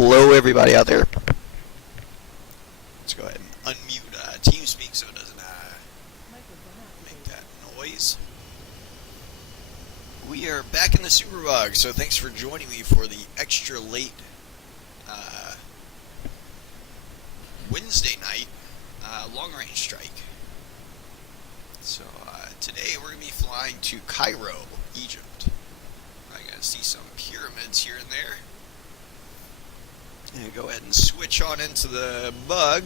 Hello, everybody out there. Let's go ahead and unmute TeamSpeak so it doesn't make that noise. We are back in the Superbug, so thanks for joining me for the extra late Wednesday night long-range strike. So today we're going to be flying to Cairo, Egypt. I'm going to see some pyramids here and there. And go ahead and switch on into the bug.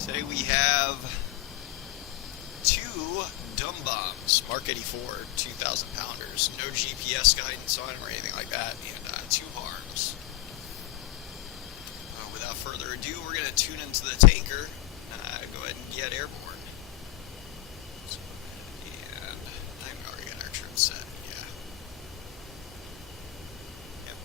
Today we have 2 dumb bombs, Mark 84 2,000 pounders, no GPS guidance on them or anything like that, and 2 harms. Without further ado, we're going to tune into the tanker, go ahead and get airborne. And I've already got our trim set, yeah. Yep.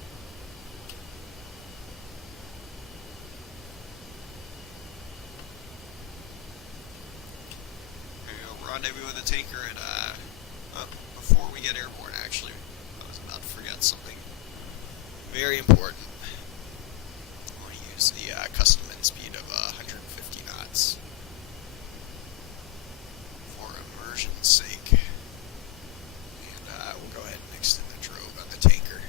There we go, rendezvous with the tanker at, before we get airborne actually, I was about to forget something very important. Use the custom wind speed of 150 knots for immersion's sake. And we'll go ahead and extend the drogue on the tanker.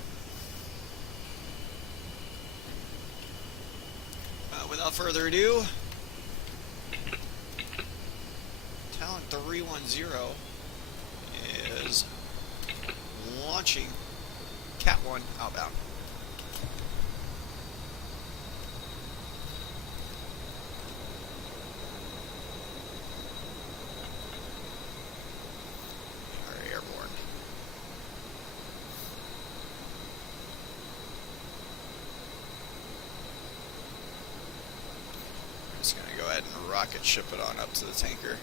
Without further ado, Talent 310 is launching Cat 1 outbound. Just going to go ahead and rocket ship it on up to the tanker.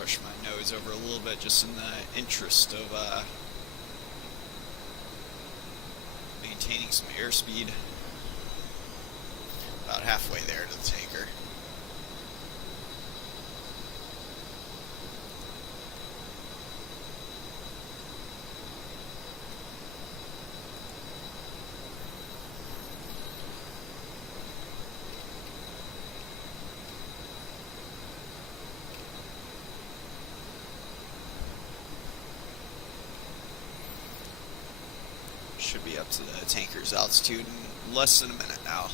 Push my nose over a little bit just in the interest of maintaining some airspeed. About halfway there to the tanker. Should be up to the tanker's altitude in less than a minute now.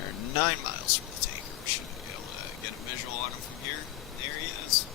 We're 9 miles from the tanker. We should be able to get a visual on him from here. There he is.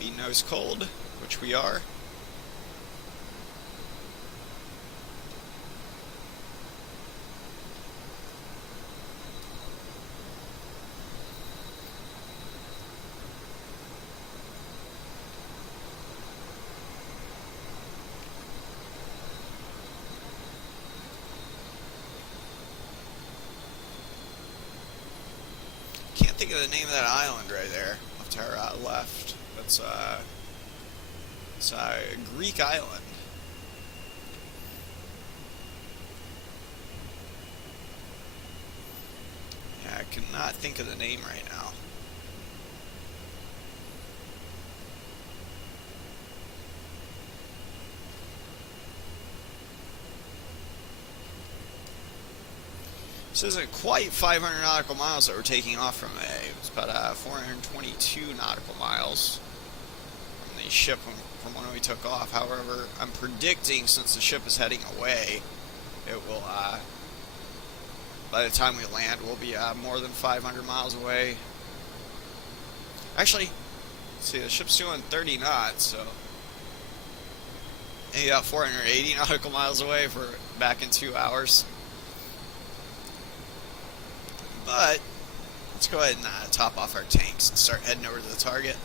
be nose cold, which we are. Can't think of the name of that island right there, off to our left. It's a Greek island. Yeah, I cannot think of the name right now. This isn't quite 500 nautical miles that we're taking off from today. It was about 422 nautical miles from the ship from when we took off. However, I'm predicting, since the ship is heading away, it will, by the time we land, we'll be more than 500 miles away. Actually, let's see, the ship's doing 30 knots, so maybe about 480 nautical miles away for back in 2 hours. But let's go ahead and top off our tanks and start heading over to the target.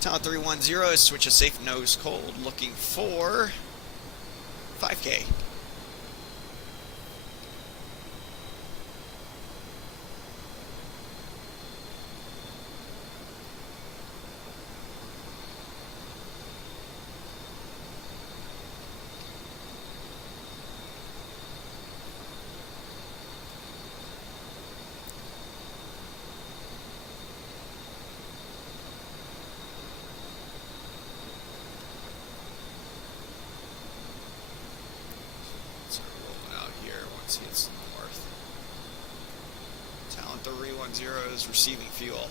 Talent 310 is switch a safe nose cold, looking for 5K. See, it's north. Talent 310 is receiving fuel.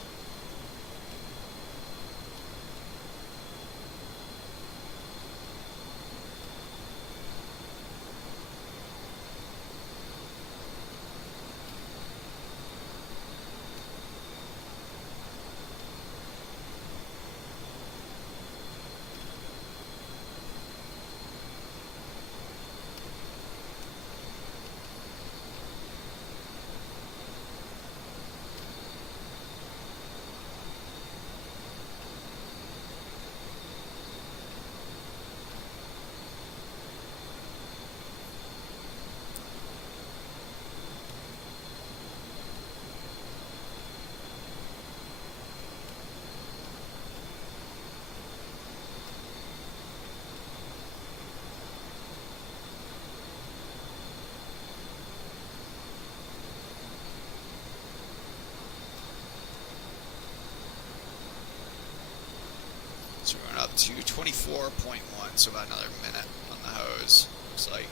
So we're going up to 24.1, so about another minute on the hose, looks like.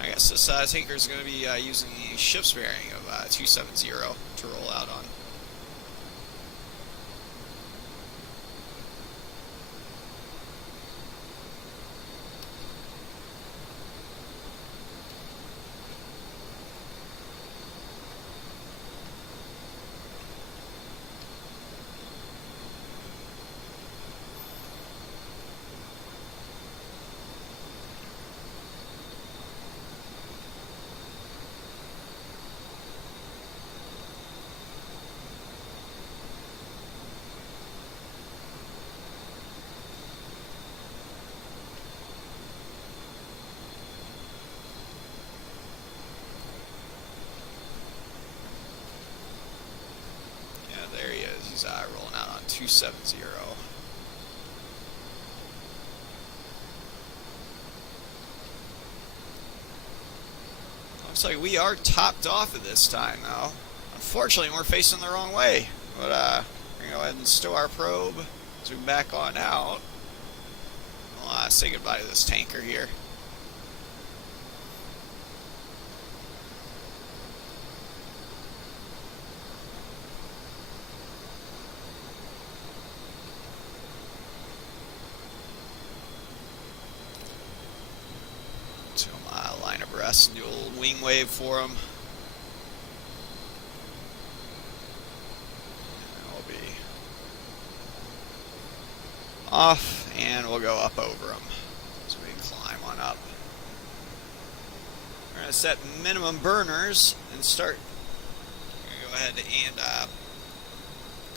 I guess this tanker is going to be using the ship's bearing of 270 to roll out on. There he is. He's rolling out on 270. Looks like we are topped off at this time, though. Unfortunately, we're facing the wrong way. But we're going to go ahead and stow our probe, zoom back on out. We'll say goodbye to this tanker here. Line abreast and do a little wing wave for them. And we'll be off, and we'll go up over them. So we can climb on up. We're going to set minimum burners and start. We're going to go ahead and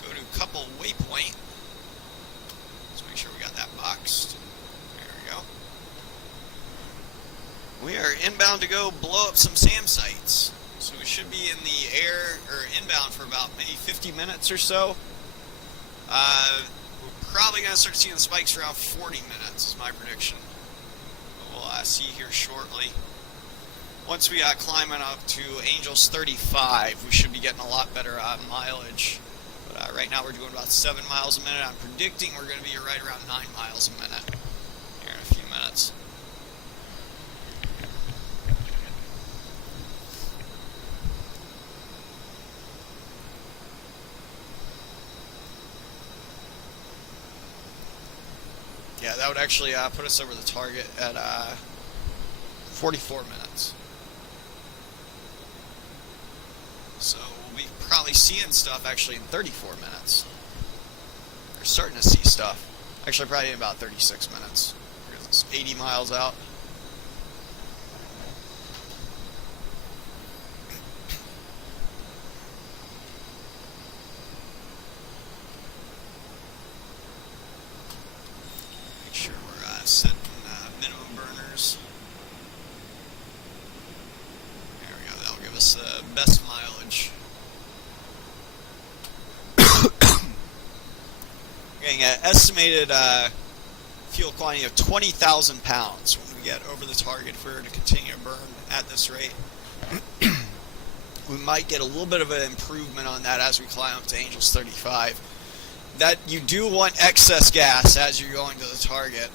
go to couple waypoint. Let's make sure we got that boxed. There we go. We are inbound to go blow up some SAM sites. So we should be in the air, or inbound, for about maybe 50 minutes or so. We're probably going to start seeing the spikes around 40 minutes, is my prediction. But we'll see here shortly. Once we climbing up to Angels 35, we should be getting a lot better mileage. But right now we're doing about 7 miles a minute. I'm predicting we're going to be right around 9 miles a minute here in a few minutes. Yeah, that would actually put us over the target at 44 minutes. So we'll be probably seeing stuff actually in 34 minutes. We're starting to see stuff. Actually, probably in about 36 minutes. Because it's 80 miles out. Make sure we're setting minimum burners. There we go. That'll give us the best mileage. Getting an estimated fuel quantity of 20,000 pounds when we get over the target if we were to continue to burn at this rate. We might get a little bit of an improvement on that as we climb up to Angels 35. That you do want excess gas as you're going to the target.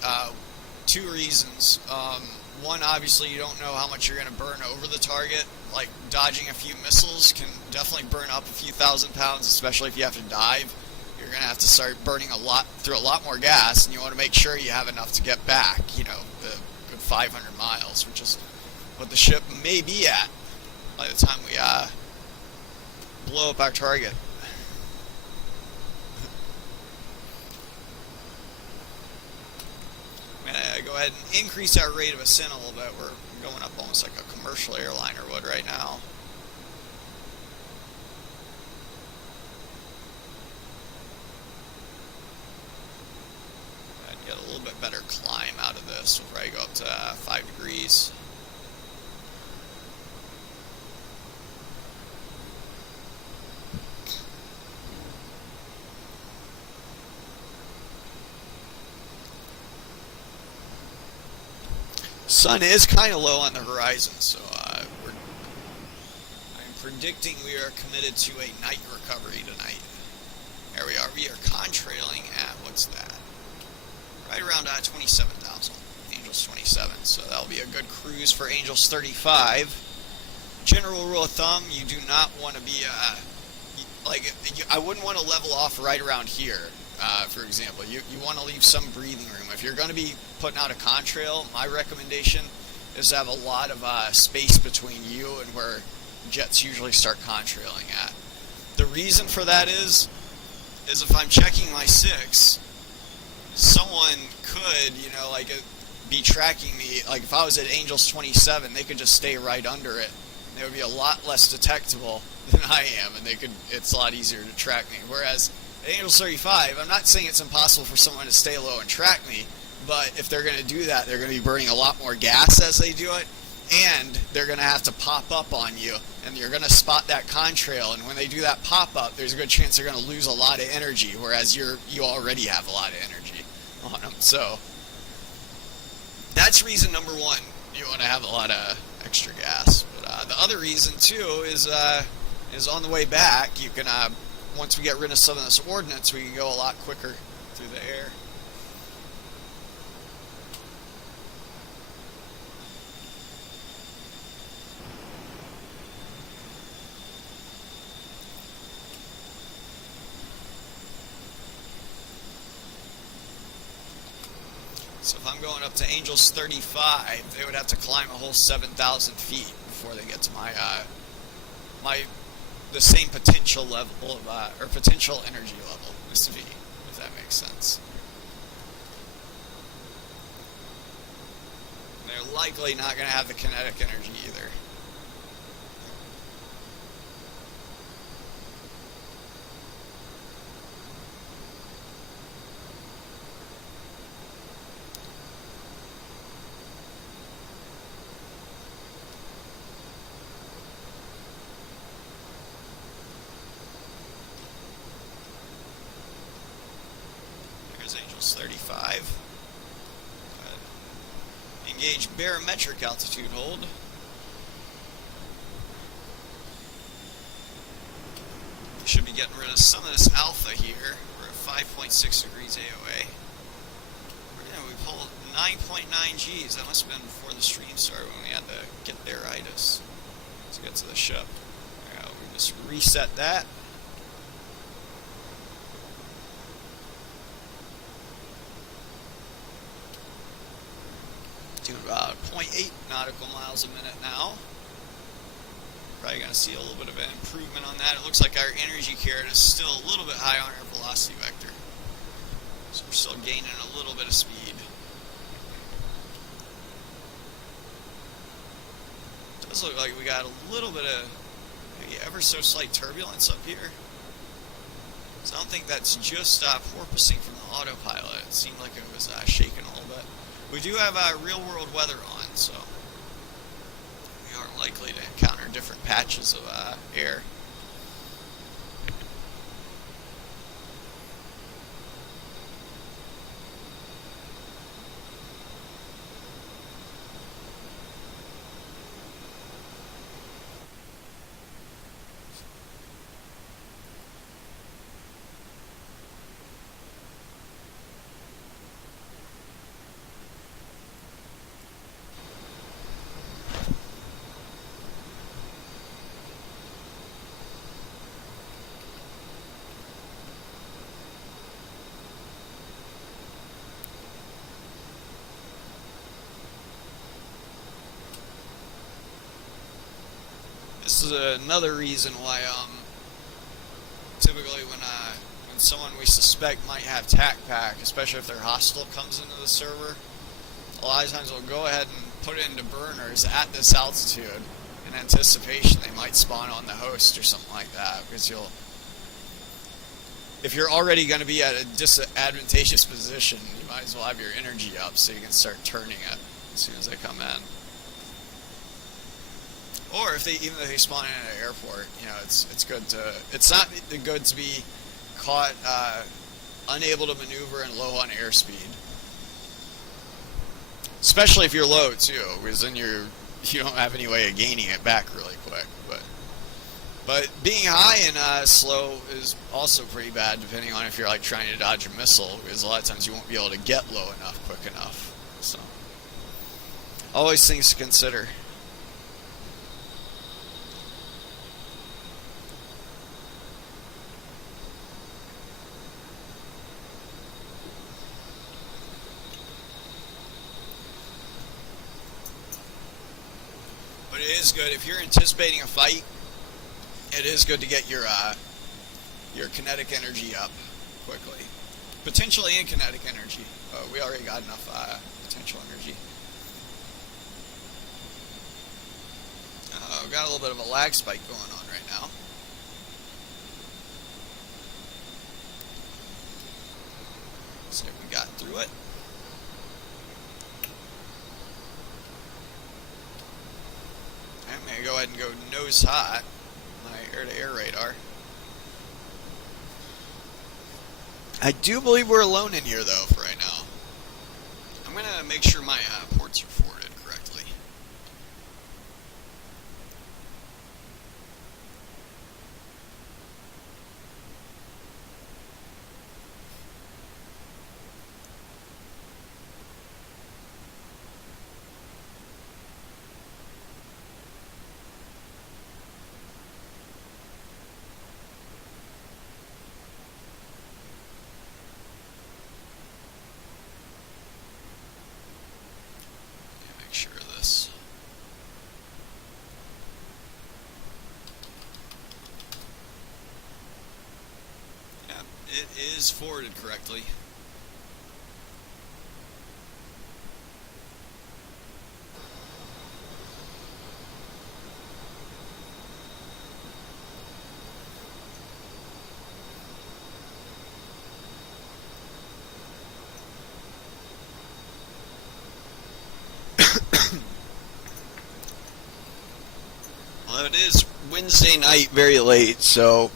Two reasons. One, obviously, you don't know how much you're going to burn over the target. Like, dodging a few missiles can definitely burn up a few thousand pounds, especially if you have to dive. You're going to have to start burning through a lot more gas, and you want to make sure you have enough to get back, you know, the good 500 miles, which is what the ship may be at by the time we blow up our target. I'm going to go ahead and increase our rate of ascent a little bit. We're going up almost like a commercial airliner would right now. I'd get a little bit better climb out of this. We'll probably go up to 5 degrees. Sun is kind of low on the horizon, so I'm predicting we are committed to a night recovery tonight. There we are. We are contrailing at, what's that? Right around 27,000. Angels 27. So that'll be a good cruise for Angels 35. General rule of thumb, you do not want to be, I wouldn't want to level off right around here. For example, you want to leave some breathing room. If you're going to be putting out a contrail, my recommendation is to have a lot of space between you and where jets usually start contrailing at. The reason for that is if I'm checking my 6, someone could, be tracking me. Like if I was at Angels 27, they could just stay right under it. They would be a lot less detectable than I am, and it's a lot easier to track me. Whereas Angels 35, I'm not saying it's impossible for someone to stay low and track me, but if they're going to do that, they're going to be burning a lot more gas as they do it, and they're going to have to pop up on you, and you're going to spot that contrail, and when they do that pop-up, there's a good chance they're going to lose a lot of energy, whereas you already have a lot of energy on them. So that's reason number one. You want to have a lot of extra gas. But the other reason, too, is on the way back, you can... once we get rid of some of this ordnance, we can go a lot quicker through the air. So if I'm going up to Angels 35, they would have to climb a whole 7,000 feet before they get to the same potential level of, or potential energy level as V, if that makes sense. likely not going to have the kinetic energy either. There's Angels 35. Engage barometric altitude hold. Should be getting rid of some of this alpha here. We're at 5.6 degrees AOA. We pulled 9.9 Gs. That must have been before the stream started when we had to get their itis to get to the ship. We just reset that. Doing about 0.8 nautical miles a minute now. Probably going to see a little bit of an improvement on that. It looks like our energy carrot is still a little bit high on our velocity vector. So we're still gaining a little bit of speed. It does look like we got a little bit of maybe ever so slight turbulence up here. So I don't think that's just porpoising from the autopilot. It seemed like it was shaking a little bit. We do have real world weather on, so we are likely to encounter different patches of air. This is another reason why typically when someone we suspect might have TAC pack, especially if they're hostile, comes into the server, a lot of times we'll go ahead and put it into burners at this altitude in anticipation they might spawn on the host or something like that, because if you're already going to be at a disadvantageous position, you might as well have your energy up so you can start turning it as soon as they come in. Or if even if they spawn in at an airport, it's good to. It's not good to be caught unable to maneuver and low on airspeed, especially if you're low too, because then you don't have any way of gaining it back really quick. But being high and slow is also pretty bad, depending on if you're trying to dodge a missile, because a lot of times you won't be able to get low enough quick enough. So always things to consider. But it is good if you're anticipating a fight. It is good to get your kinetic energy up quickly. Potential and kinetic energy. We already got enough potential energy. We've got a little bit of a lag spike going on right now. So we got through it. I'm going to go ahead and go nose hot. My air-to-air radar. I do believe we're alone in here, though, for right now. I'm going to make sure my ports are forwarded correctly. It is forwarded correctly. Well, it is Wednesday night, very late, so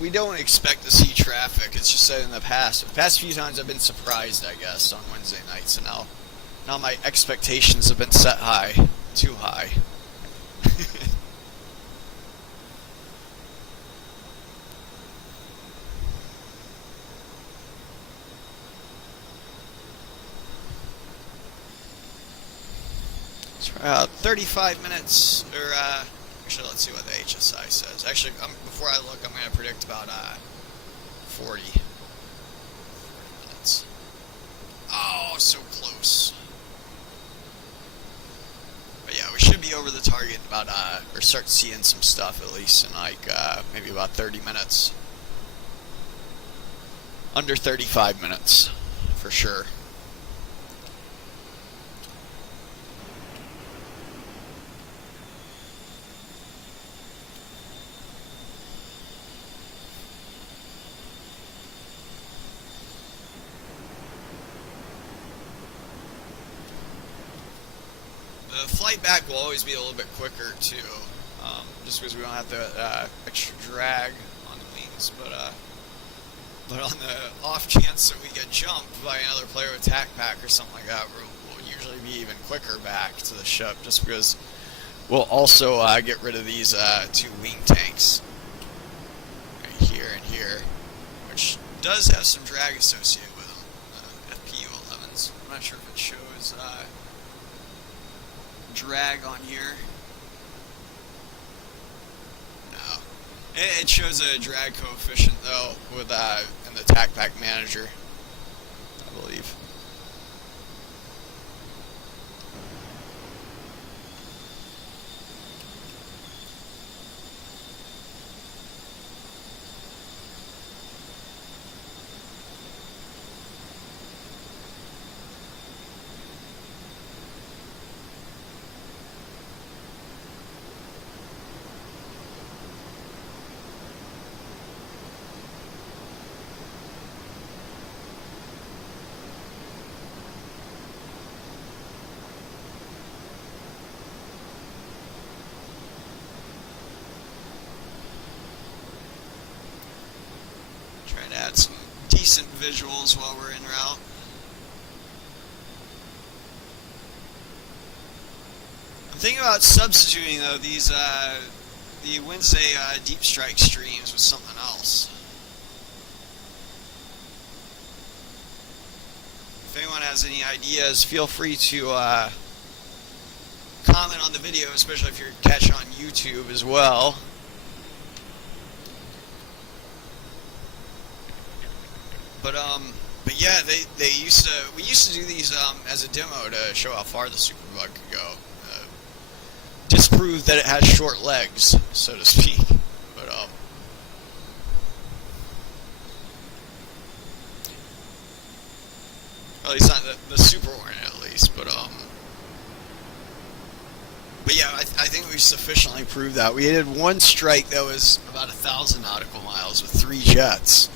we don't expect to see traffic. It's just that in the past few times I've been surprised, I guess, on Wednesday nights, and now my expectations have been set high, too high. So, 35 minutes, or actually, let's see what the HSI says. Actually, before I look, I'm going to predict about 40 minutes. Oh, so close. But yeah, we should be over the target in about, or start seeing some stuff at least in like maybe about 30 minutes. Under 35 minutes, for sure. The flight back will always be a little bit quicker too, just because we don't have the extra drag on the wings. But on the off chance that we get jumped by another player with tac pack or something like that, we'll usually be even quicker back to the ship, just because we'll also get rid of these two wing tanks right here and here, which does have some drag associated with them. FPU-11s. I'm not sure if it shows drag on here. No. It shows a drag coefficient though with in the tac pack manager, I believe. Add some decent visuals while we're en route. I'm thinking about substituting though the Wednesday deep strike streams with something else. If anyone has any ideas, feel free to comment on the video, especially if you're catching on YouTube as well. But yeah, we used to do these as a demo to show how far the Superbug could go. Disprove that it has short legs, so to speak. But at least not the Superhornet, at least. But yeah, I think we've sufficiently proved that. We did one strike that was about 1,000 nautical miles with 3 jets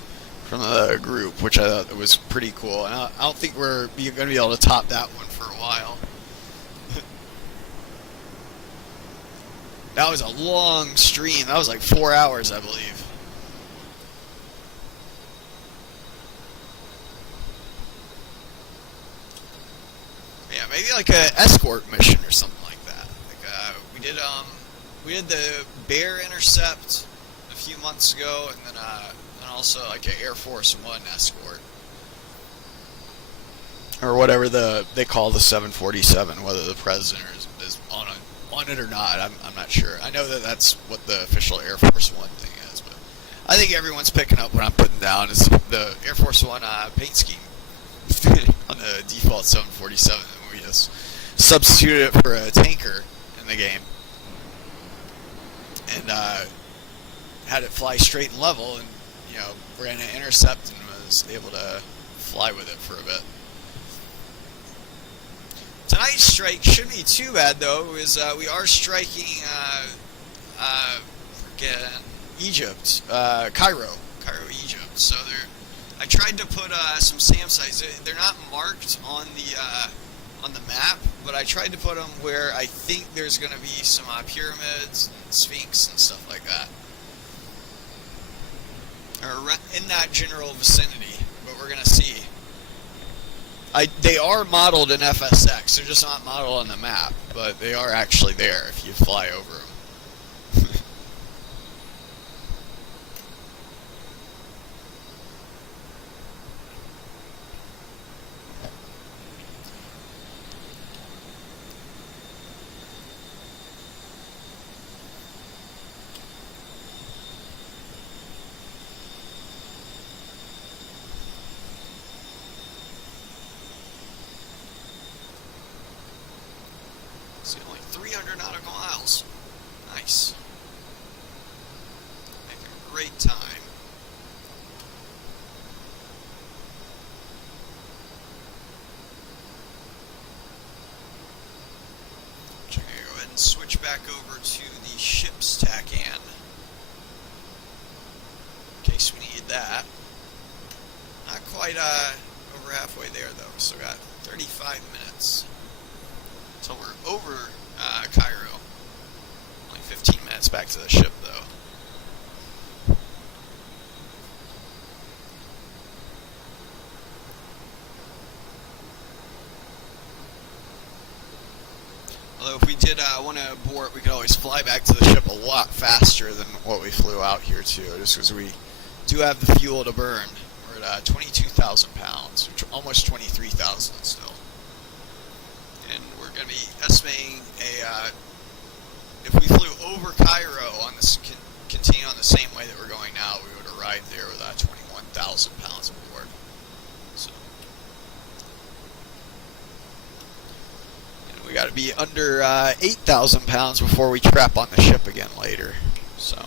from the group, which I thought was pretty cool. And I don't think we're going to be able to top that one for a while. That was a long stream. That was like 4 hours, I believe. Yeah, maybe like an escort mission or something like that. Like we did the Bear intercept a few months ago, and then also like an Air Force One escort, or whatever they call the 747. Whether the president is on it or not, I'm not sure. I know that that's what the official Air Force One thing is, but I think everyone's picking up what I'm putting down is the Air Force One paint scheme on the default 747. We just substituted it for a tanker in the game and had it fly straight and level, and ran an intercept and was able to fly with it for a bit. Tonight's strike shouldn't be too bad though, is we are striking Egypt, Cairo, Egypt. So I tried to put some SAM sites. They're not marked on the map, but I tried to put them where I think there's going to be some pyramids and sphinx and stuff like that. Or in that general vicinity, but we're going to see. They are modeled in FSX, they're just not modeled on the map, but they are actually there if you fly over them. See, only 300 nautical miles. Nice. Making great time. I'm going to go ahead and switch back over to the ship's TACAN. In case we need that. Not quite over halfway there, though. We still got 35 minutes. So we're over Cairo. Only 15 minutes back to the ship, though. Although if we did want to abort, we could always fly back to the ship a lot faster than what we flew out here to, just because we do have the fuel to burn. We're at 22,000 pounds, which almost 23,000 still. And we're going to be estimating if we flew over Cairo on this, continue on the same way that we're going now, we would arrive there with 21,000 pounds aboard. So, and we got to be under 8,000 pounds before we trap on the ship again later. So.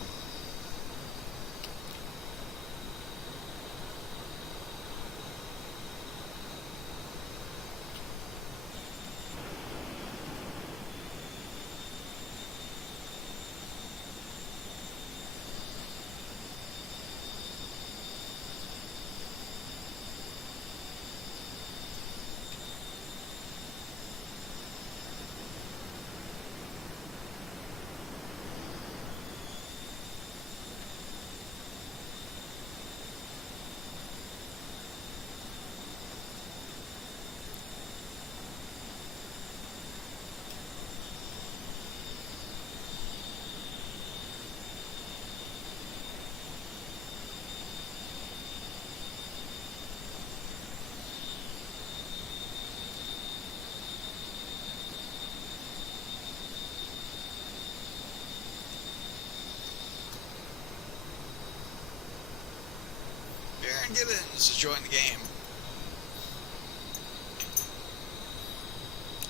Gibbons has joined the game.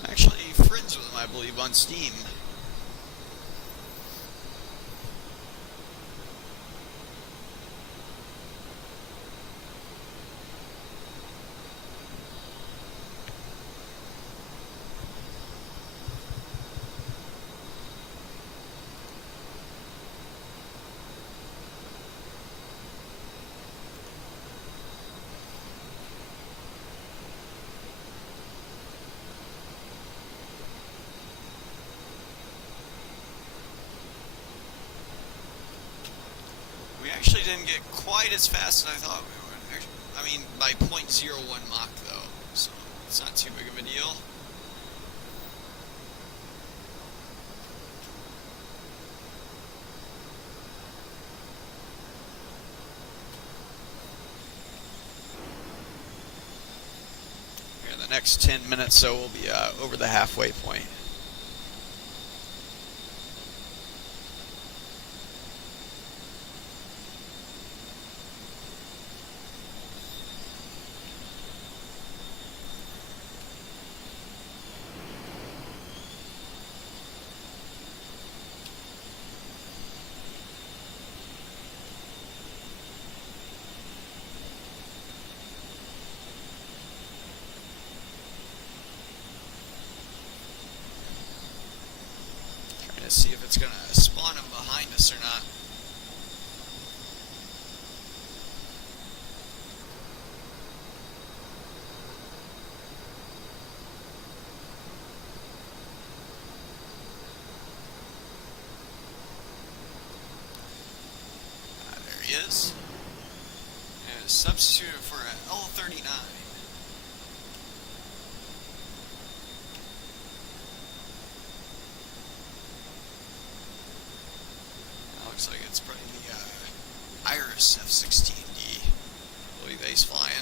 I'm actually friends with him, I believe, on Steam. Actually didn't get quite as fast as I thought we would. I mean, by 0.01 Mach though, so it's not too big of a deal. Yeah, the next 10 minutes so we'll be over the halfway point. See if it's going to spawn them behind us or not. is. And it's substituted for an L39. That looks like it's probably the Iris F-16D. I believe he's flying.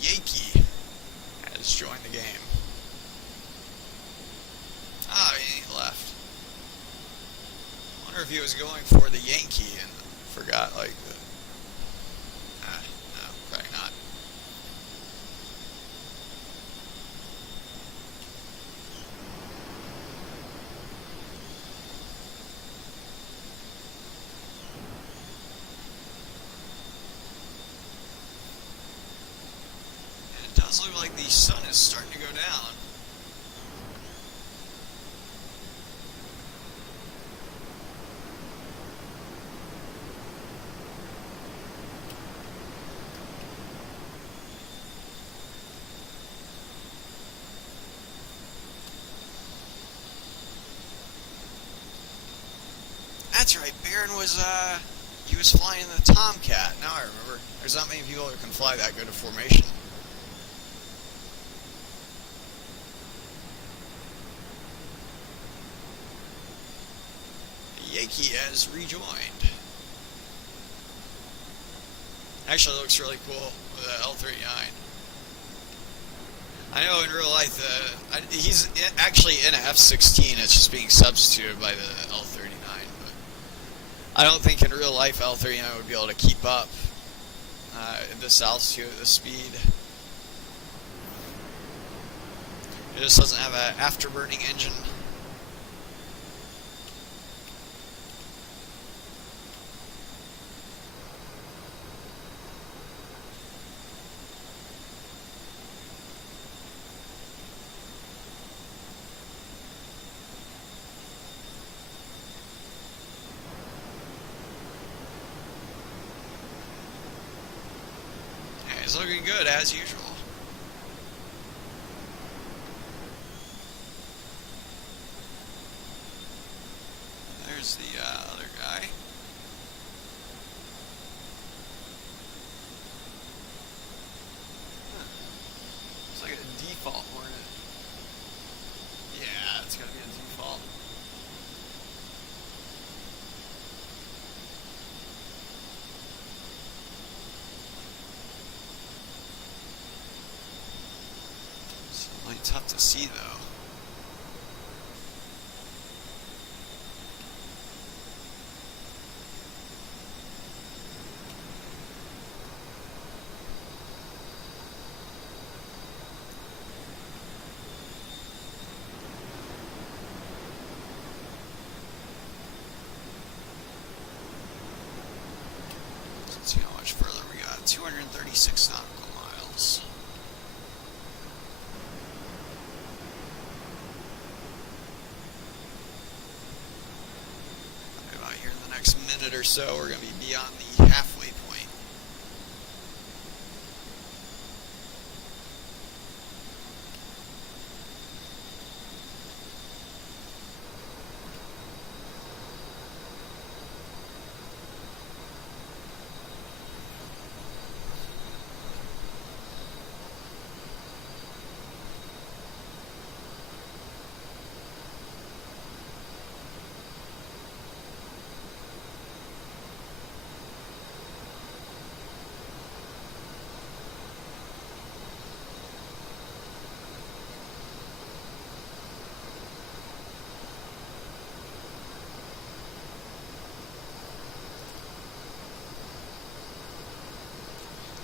Yankee has joined the game. Ah, he left. I wonder if he was going for the Yankee and forgot, like, the... no, probably not. It does look like the sun is starting to go down. That's right, Baron he was flying the Tomcat. Now I remember. There's not many people that can fly that good a formation. Yankee has rejoined. Actually, it looks really cool with the L39. I know in real life, he's actually in a F-16. It's just being substituted by the L-39. But I don't think in real life L-39 would be able to keep up at this altitude, at this speed. It just doesn't have an afterburning engine. He's looking good, as usual. There's the other guy. It's like a default Hornet. Yeah, it's gotta be a default. Tough to see though. Let's see how much further we got. 236 nautical miles. Minute or so, we're going to be beyond the halfway point.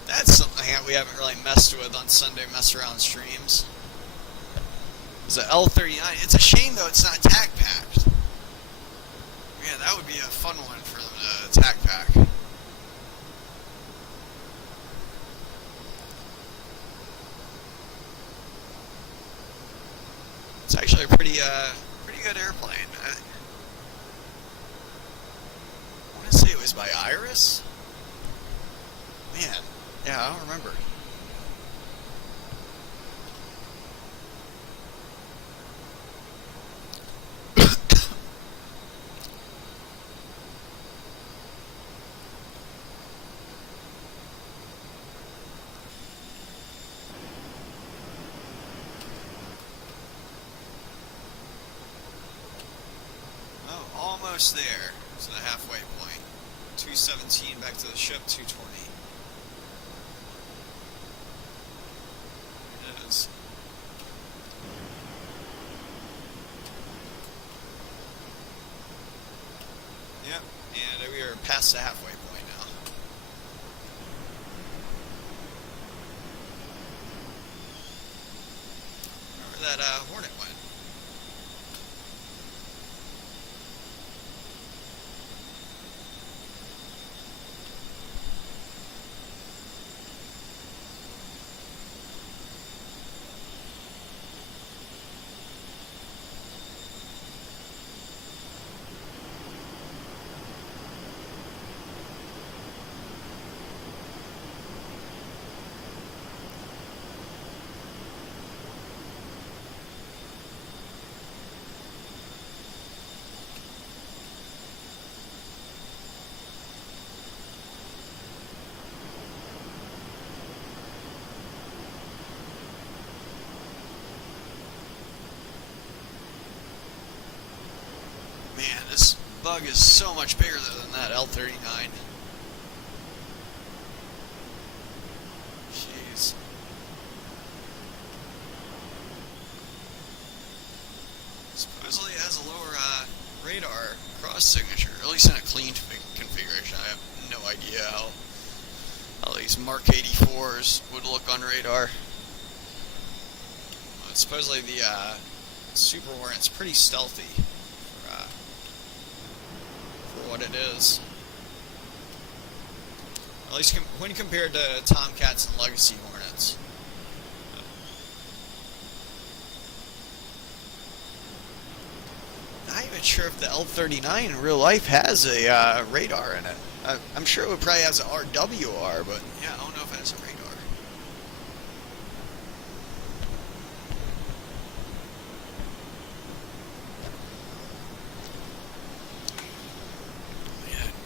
That's something that we haven't really messed with on Sunday mess around streams. It's an L39. It's a shame though it's not tac packed. Yeah, that would be a fun one for them to tac pack. pretty good airplane. I want to say it was by Iris. Man, yeah, I don't remember. Oh, almost there. It's the halfway point. 217 back to the ship, 220. It is. Yep, and we are past the halfway point now. Remember that Hornet went. Man, this bug is so much bigger than that L-39. Jeez. Supposedly it has a lower radar cross signature, at least in a clean configuration. I have no idea how these Mark 84s would look on radar. Supposedly the Superhornet's pretty stealthy for what it is. At least when compared to Tomcats and Legacy Hornets. Not even sure if the L-39 in real life has a radar in it. I'm sure it probably has an RWR, but yeah, I don't know if it has a radar.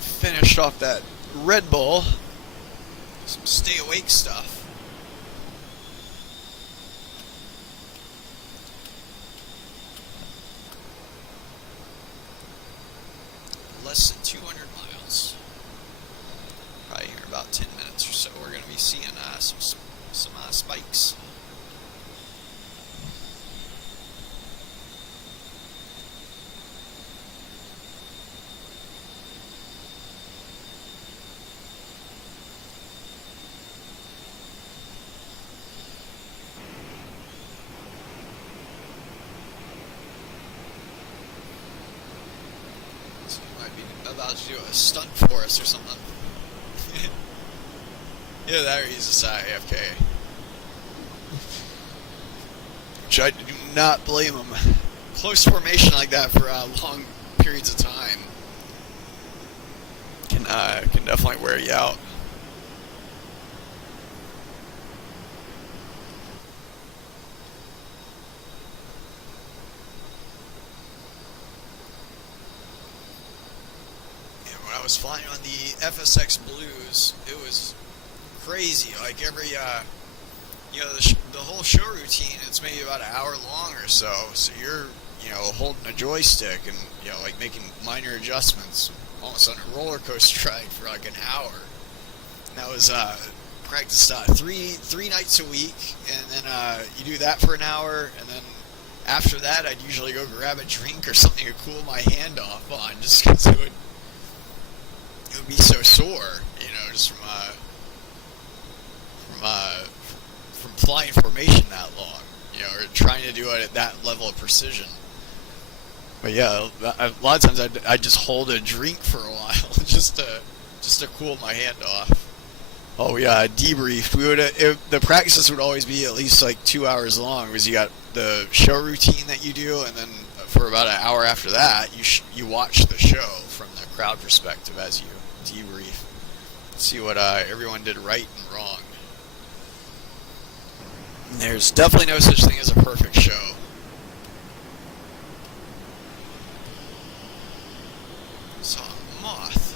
Finished off that Red Bull. Some stay awake stuff. Less than 200 miles. Probably here in about 10 minutes or so, we're going to be seeing some spikes. About to do a stunt for us or something. Yeah, that or he's a AFK. Which I do not blame him. Close formation like that for long periods of time can definitely wear you out. I was flying on the FSX Blues. It was crazy. Like every, the whole show routine, it's maybe about an hour long or so. So you're, holding a joystick and, like making minor adjustments, almost on a roller coaster ride for like an hour. And that was practiced three nights a week, and then you do that for an hour, and then after that, I'd usually go grab a drink or something to cool my hand off on, just because it would be so sore, just from flying formation that long, or trying to do it at that level of precision. But yeah, a lot of times I'd just hold a drink for a while just to cool my hand off. Oh yeah, debriefed. The practices would always be at least like 2 hours long, because you got the show routine that you do, and then for about an hour after that, you watch the show from the crowd perspective as you debrief, see what everyone did right and wrong. And there's definitely no such thing as a perfect show. Saw a moth.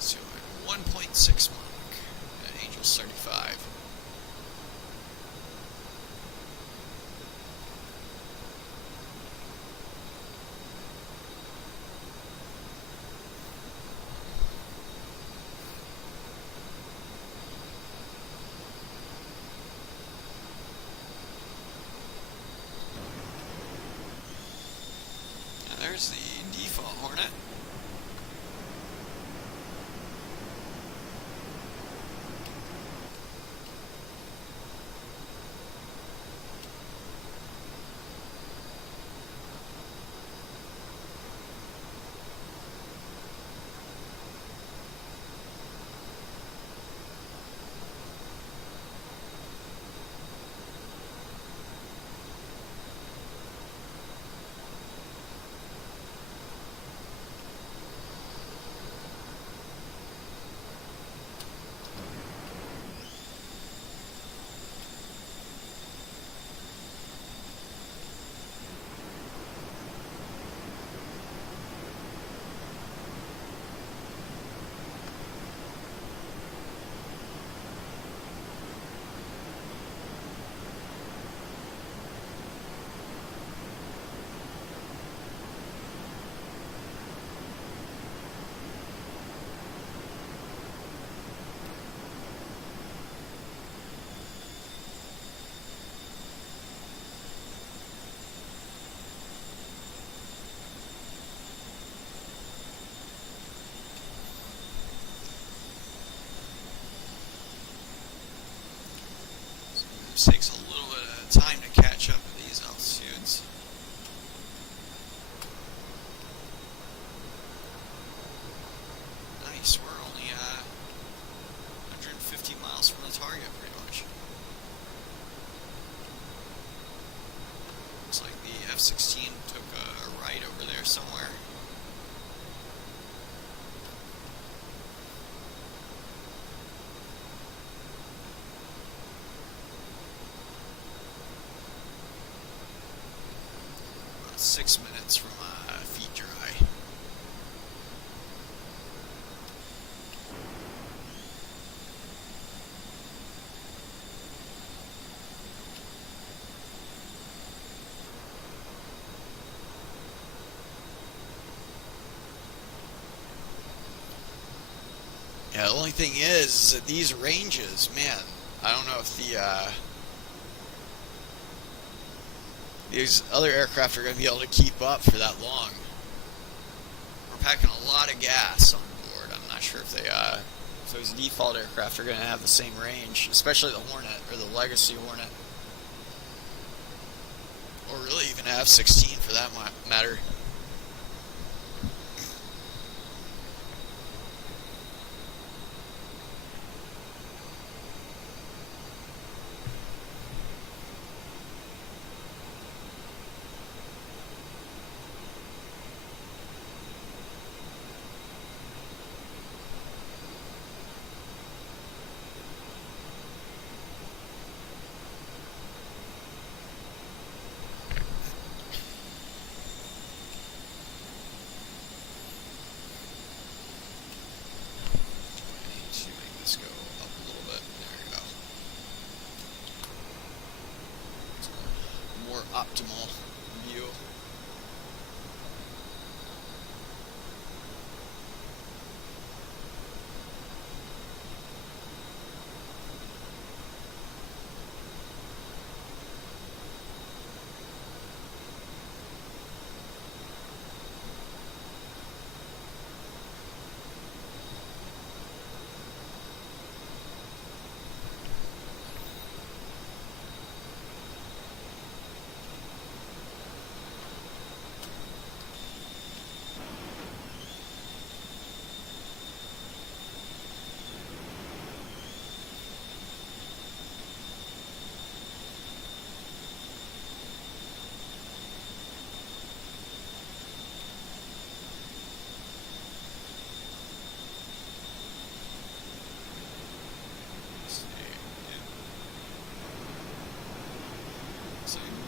So at 1.6 mark at Angels 35. And there's the default Hornet. Takes a little bit of time to catch up at these altitudes. Nice, we're only 150 miles from the target pretty much. Looks like the F-16 took a right over there somewhere. About 6 minutes from feet dry. Yeah, the only thing is that these ranges, man, I don't know if these other aircraft are going to be able to keep up for that long. We're packing a lot of gas on board. I'm not sure if if those default aircraft are going to have the same range, especially the Hornet or the Legacy Hornet, or really even a F-16 for that matter. Let's go up a little bit. There we go. It's a more optimal view.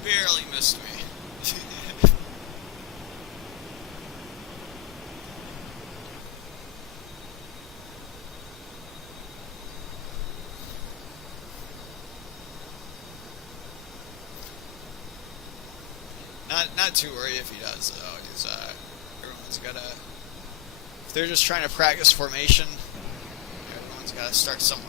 barely missed me. Not too worried if he does though. He's everyone's gotta. If they're just trying to practice formation, everyone's gotta start somewhere.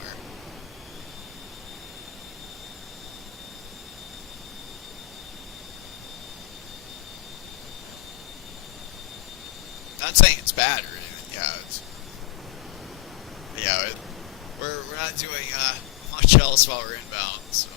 Not saying it's bad or anything. We're not doing much else while we're inbound. So.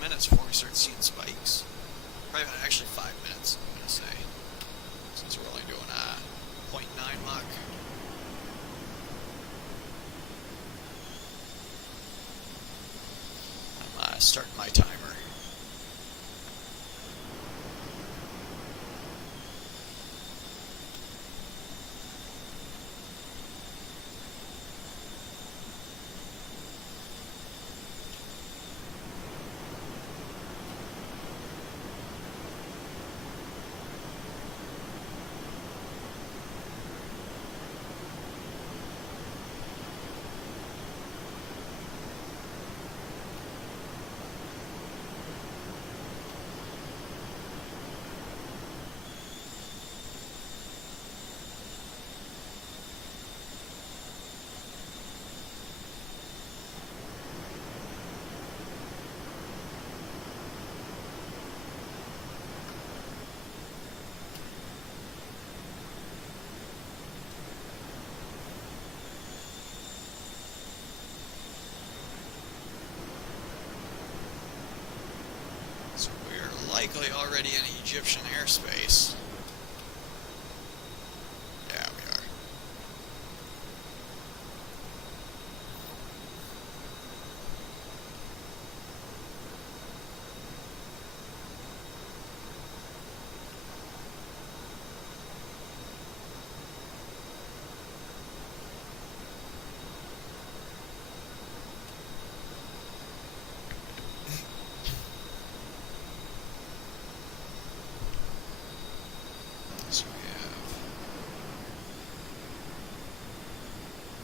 Minutes before we start seeing spikes. Probably about actually 5 minutes, I'm going to say. Since we're only doing a 0.9 Mach. I'm starting my timer. So we're likely already in Egyptian airspace. Yeah, we are. So we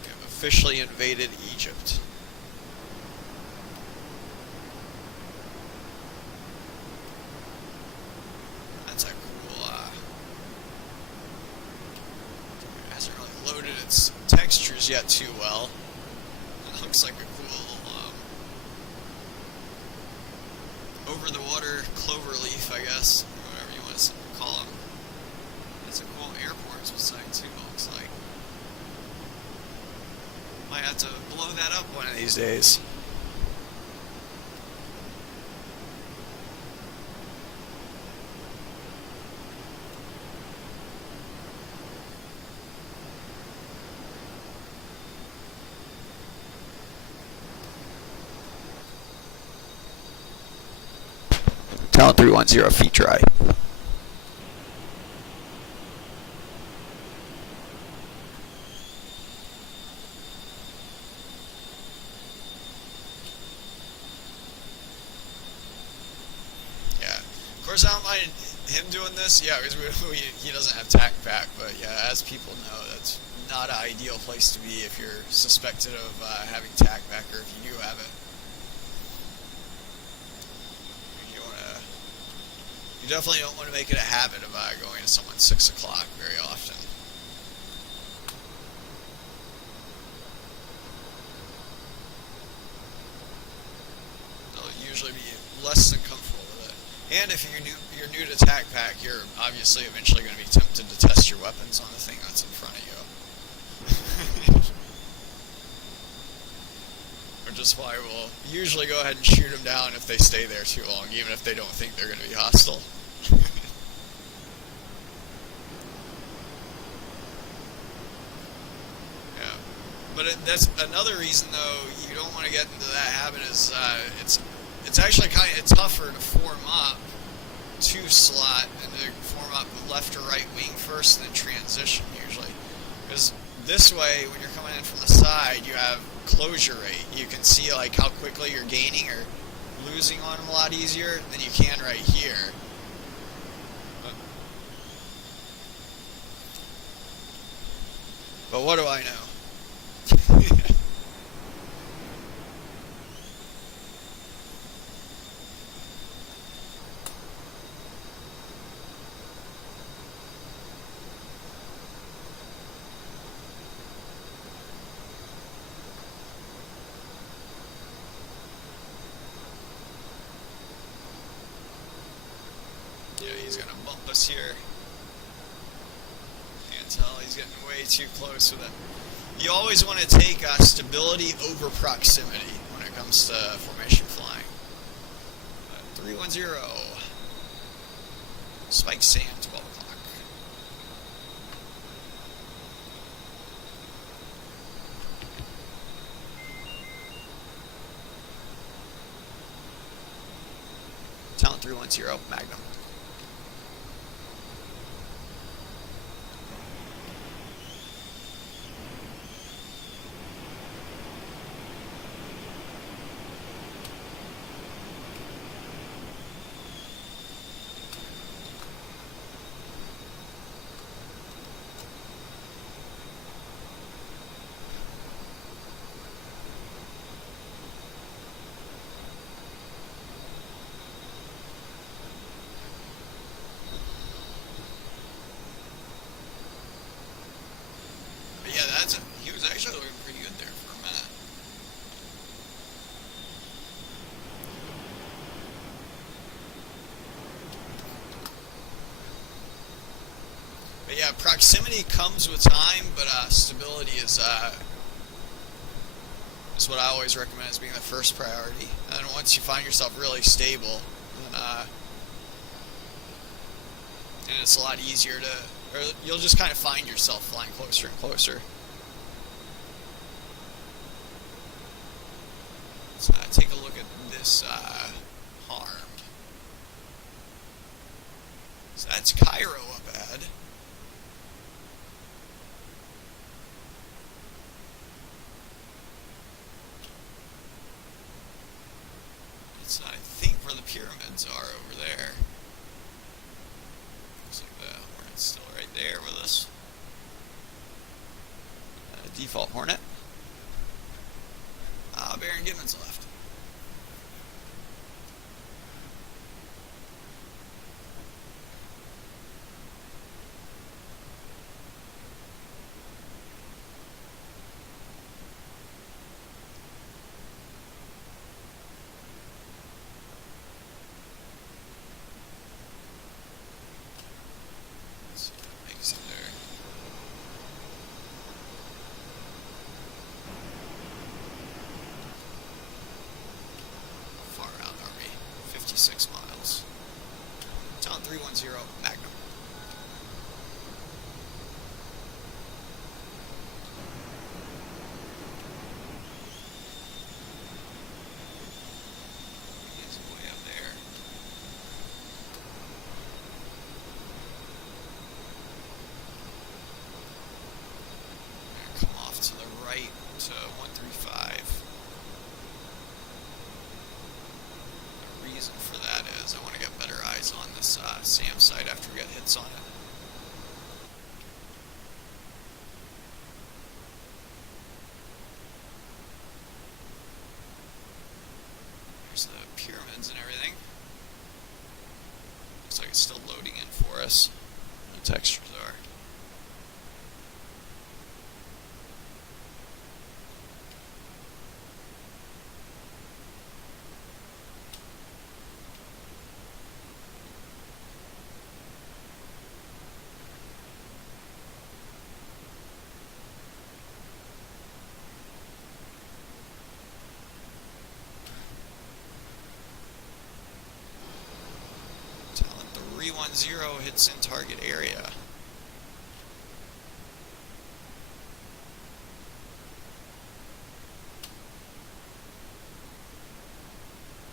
have officially invaded Egypt. That's a cool, it hasn't really loaded its textures yet too well. It looks like a cool over-the-water clover leaf, I guess, or whatever you want to call them. It's a cool airport beside too, looks like. Might have to blow that up one of these days. Talon 310, feet dry. Of course, I don't mind him doing this. Yeah, because he doesn't have tac pack, but yeah, as people know, that's not an ideal place to be if you're suspected of having tac pack, or if you do have it. You definitely don't want to make it a habit of going to someone 6 o'clock very often. usually be less than comfortable with it. And if you're new to TAC Pack, you're obviously eventually going to be tempted to test your weapons on the thing that's in front of you. Which is why we'll usually go ahead and shoot them down if they stay there too long, even if they don't think they're going to be hostile. Yeah, but that's another reason though you don't want to get into that habit is it's actually kind of tougher to form up two slot and to form up left or right wing first and then transition usually, because this way when you're coming in from the side you have closure rate. You can see like how quickly you're gaining or losing on them a lot easier than you can right here. But what do I know? Yeah, he's gonna bump us here. Can't tell, he's getting way too close with it. You always want to take stability over proximity when it comes to formation flying. 310. Spike Sand, 12 o'clock. Talent 310, Magnum. Yeah, he was actually looking pretty good there for a minute. But yeah, proximity comes with time, but stability is what I always recommend as being the first priority. And then once you find yourself really stable, then it's a lot easier or you'll just kind of find yourself flying closer and closer. So take a look at this harm. So that's Cairo up ahead. It's, I think, where the pyramids are over there. Looks like the Hornet's still right there with us. Default Hornet. Baron Gibbons left. Let's see what makes it there. Far out army, 56 miles. Talent 310, Magnum. He's way up there. Come off to the right to 135. The reason for that is I want to get better eyes on this SAM site after we get hits on it. There's the pyramids and everything. Looks like it's still loading in for us. The textures are. 310 hits in target area.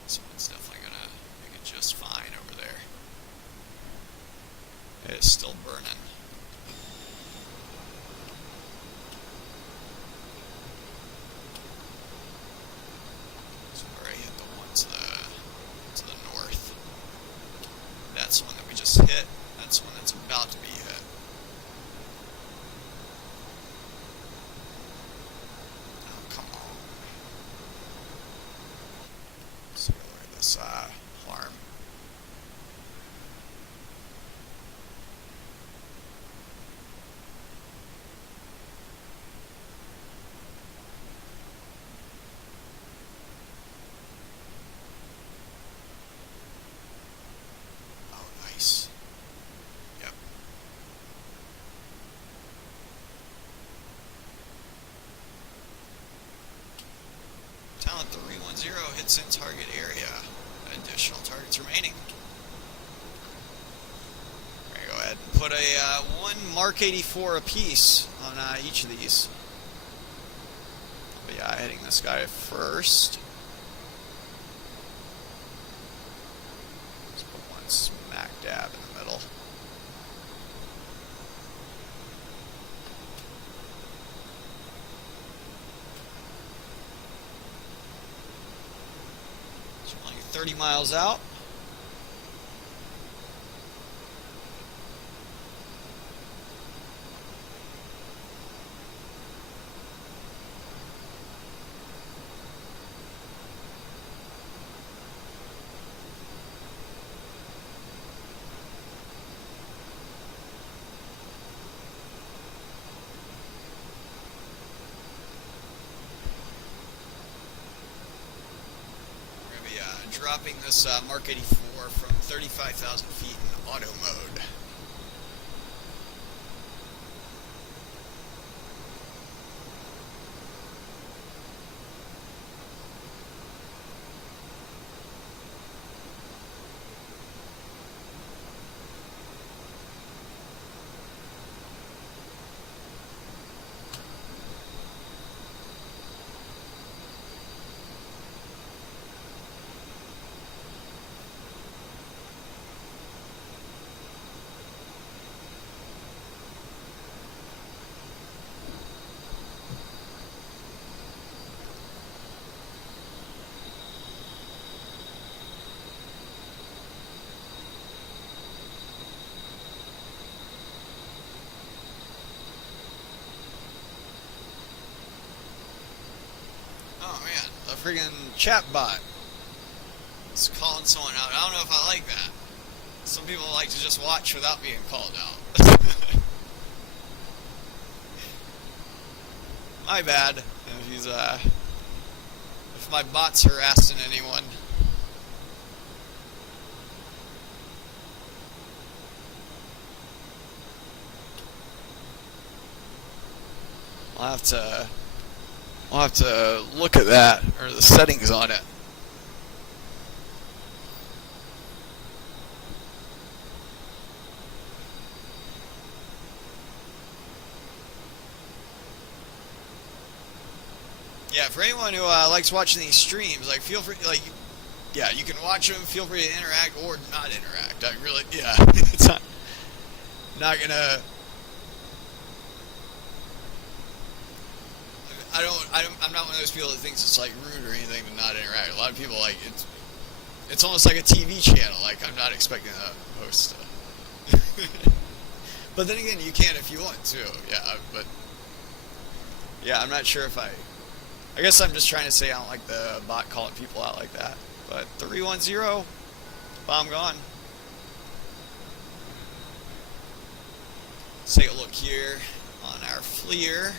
This one's definitely gonna make it just fine over there. It's still burning. So we already hit the one to the north. That's the one that we just hit. That's the one that's about to be hit. Oh, come on. Let's go look at this harm. Nice. Yep. Talent 310 hits in target area. Additional targets remaining. We're going to go ahead and put a one Mark 84 apiece on each of these. But yeah, hitting this guy first. Let's put one smack dab in the middle. So only 30 miles out. Dropping this Mark 84 from 35,000 feet in auto mode. Oh man, the friggin' chat bot is calling someone out. I don't know if I like that. Some people like to just watch without being called out. My bad. If my bot's harassing anyone. I'll have to look at that, or the settings on it. Yeah, for anyone who likes watching these streams, like, feel free, like, yeah, you can watch them, feel free to interact or not interact. I really, yeah, it's not gonna. I'm not one of those people that thinks it's like rude or anything to not interact. A lot of people like it's almost like a TV channel. Like, I'm not expecting a host to. But then again, you can if you want to. Yeah, but yeah, I'm not sure if I guess I'm just trying to say I don't like the bot calling people out like that. But 310, bomb gone. Let's take a look here on our FLIR.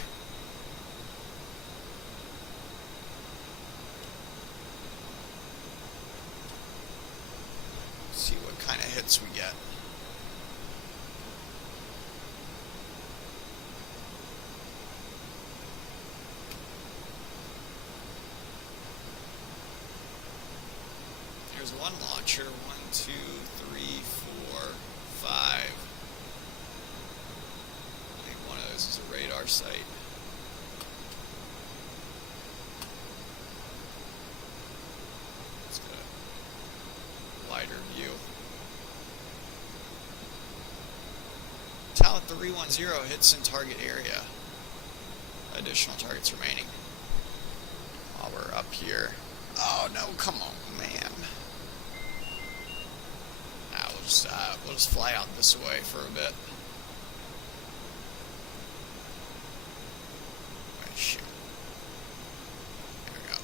See what kind of hits we get. Here's one launcher. 1, 2, 3, 4, radar site. Let's get a wider view. Talent 310 hits in target area. Additional targets remaining. While we're up here. Oh no, come on, man. Nah, we'll just fly out this way for a bit. Right, shoot. There we go.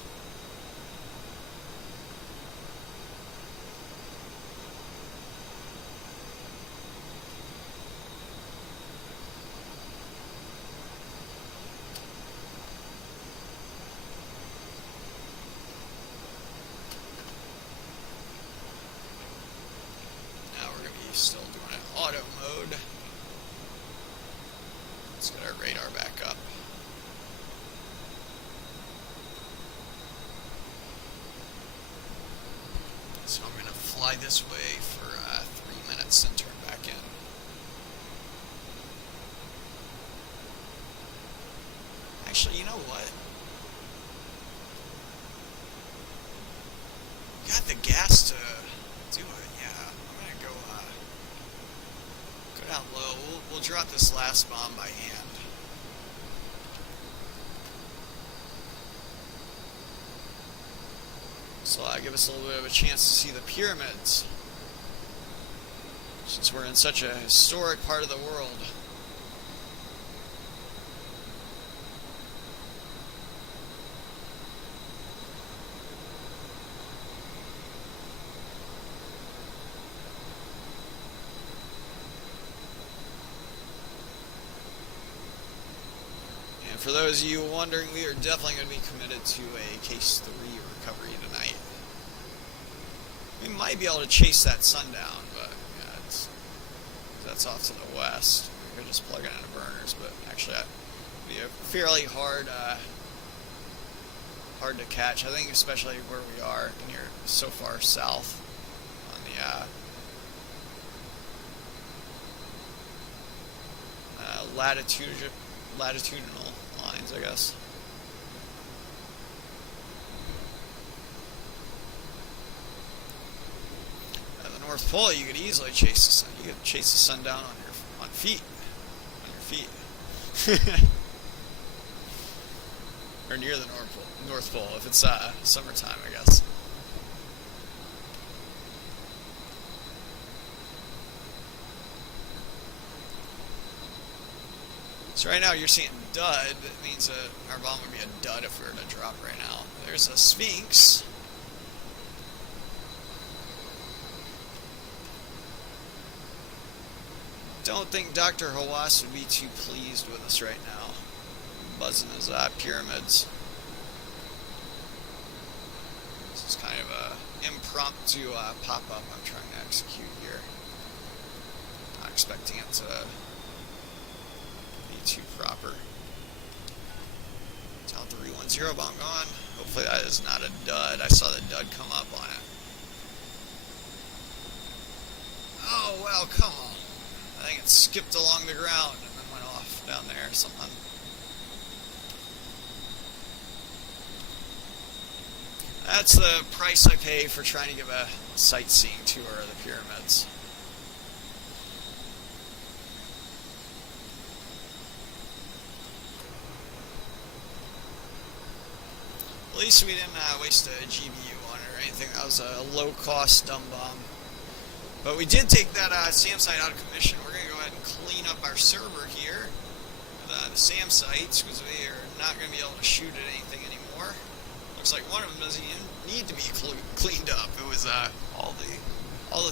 Still doing it auto mode. Let's get our radar back up. So I'm going to fly this way for 3 minutes and turn back in. Actually, you know what? Got the gas to do it, yeah. I'm going to go down low. We'll drop this last bomb by hand. So give us a little bit of a chance to see the pyramids, since we're in such a historic part of the world. For those of you wondering, we are definitely going to be committed to a Case 3 recovery tonight. We might be able to chase that sundown, but yeah, that's off to the west. We're just plugging into burners, but actually that'd be a fairly hard to catch. I think especially where we are, and you're so far south on the latitudinal lines, I guess. At the North Pole, you could easily chase the sun. You could chase the sun down on your feet, or near the North Pole if it's summertime, I guess. So right now you're seeing dud. That means that our bomb would be a dud if we were to drop right now. There's a Sphinx. Don't think Dr. Hawass would be too pleased with us right now. Buzzing his pyramids. This is kind of a impromptu pop-up I'm trying to execute here. Not expecting it to too proper. Talent 310 bomb gone. Hopefully that is not a dud. I saw the dud come up on it. Oh, well, come on. I think it skipped along the ground and then went off down there or something. That's the price I pay for trying to give a sightseeing tour of the pyramids. At least we didn't waste a GBU on it or anything. That was a low-cost dumb bomb. But we did take that SAM site out of commission. We're going to go ahead and clean up our server here, the SAM sites, because we are not going to be able to shoot at anything anymore. Looks like one of them doesn't even need to be cleaned up. It was all the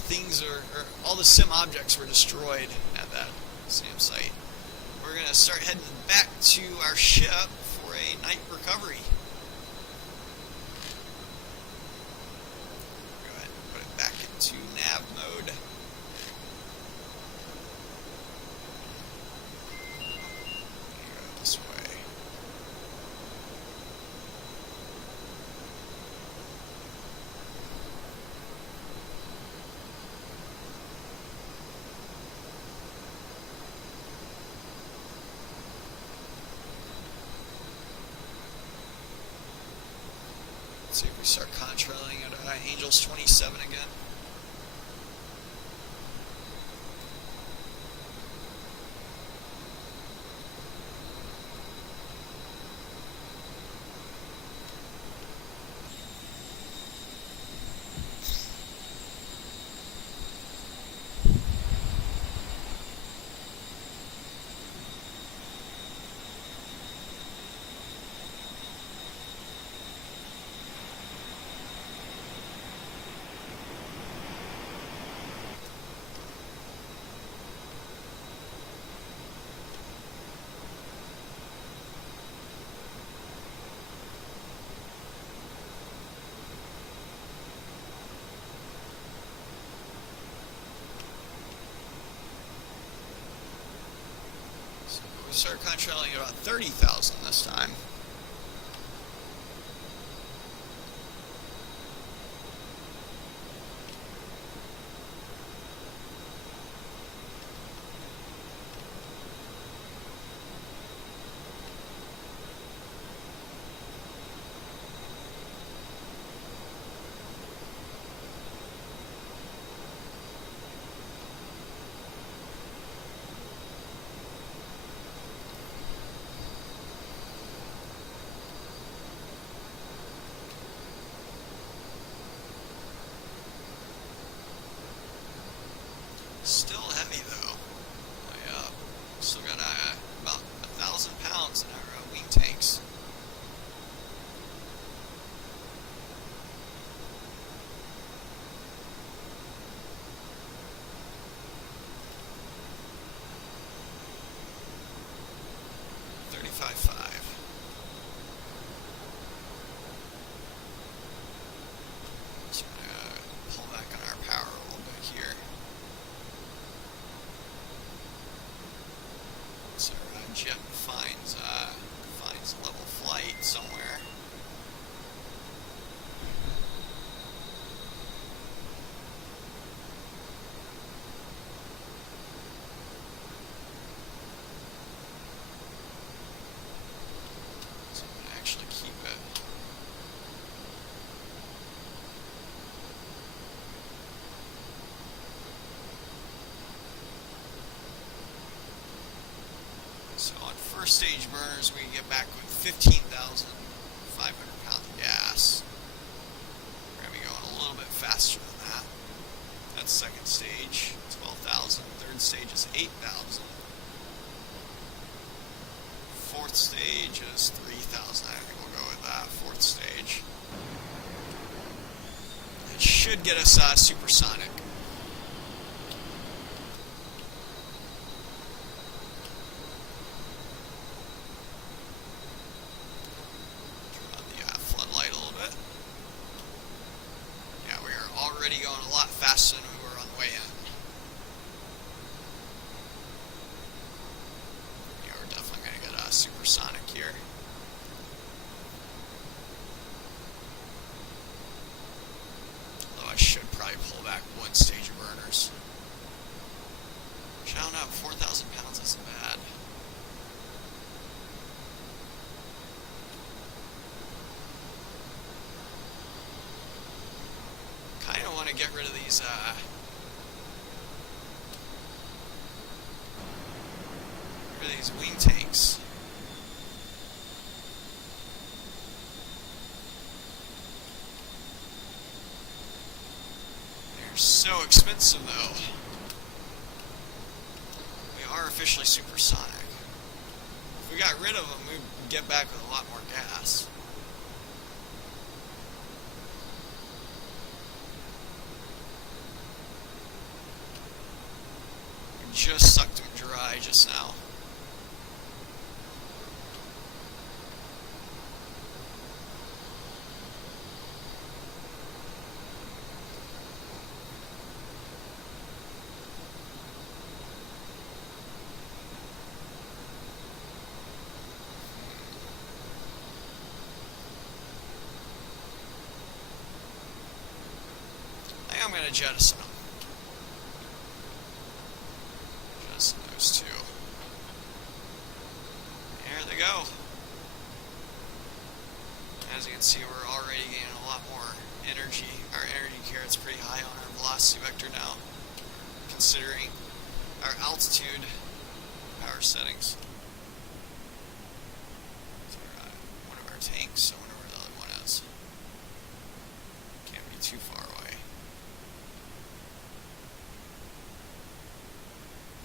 things or all the sim objects were destroyed at that SAM site. We're going to start heading back to our ship for a night recovery. Back into nav mode. Go this way. Let's see if we start contrailing at Angels 27 again. We start contrailing at about 30,000 this time. Still heavy though. Still got about 1,000 pounds in our wing tanks. So I'm gonna pull back on our power a little bit here. So our jet finds level flight somewhere. So I'm gonna actually keep it. So on first stage burners, we can get back with 15,500 pounds of gas. We're going to be going a little bit faster than that. That's second stage, 12,000. Third stage is 8,000. Fourth stage is 3,000. I think we'll go with that. Fourth stage. It should get us supersonic. Already going a lot faster than we were on the way in. Yeah, we're definitely going to get supersonic here. Although I should probably pull back one stage of burners. Which I don't know, 4,000 pounds isn't bad. I want to get rid of these wing tanks. They're so expensive though. We are officially supersonic. If we got rid of them, we'd get back with a lot more gas. Just sucked them dry just now. I think I'm going to jettison them. Those two. There they go. As you can see, we're already getting a lot velocity vector now, considering our altitude power settings. One of our tanks, I wonder where the other one is. Can't be too far away.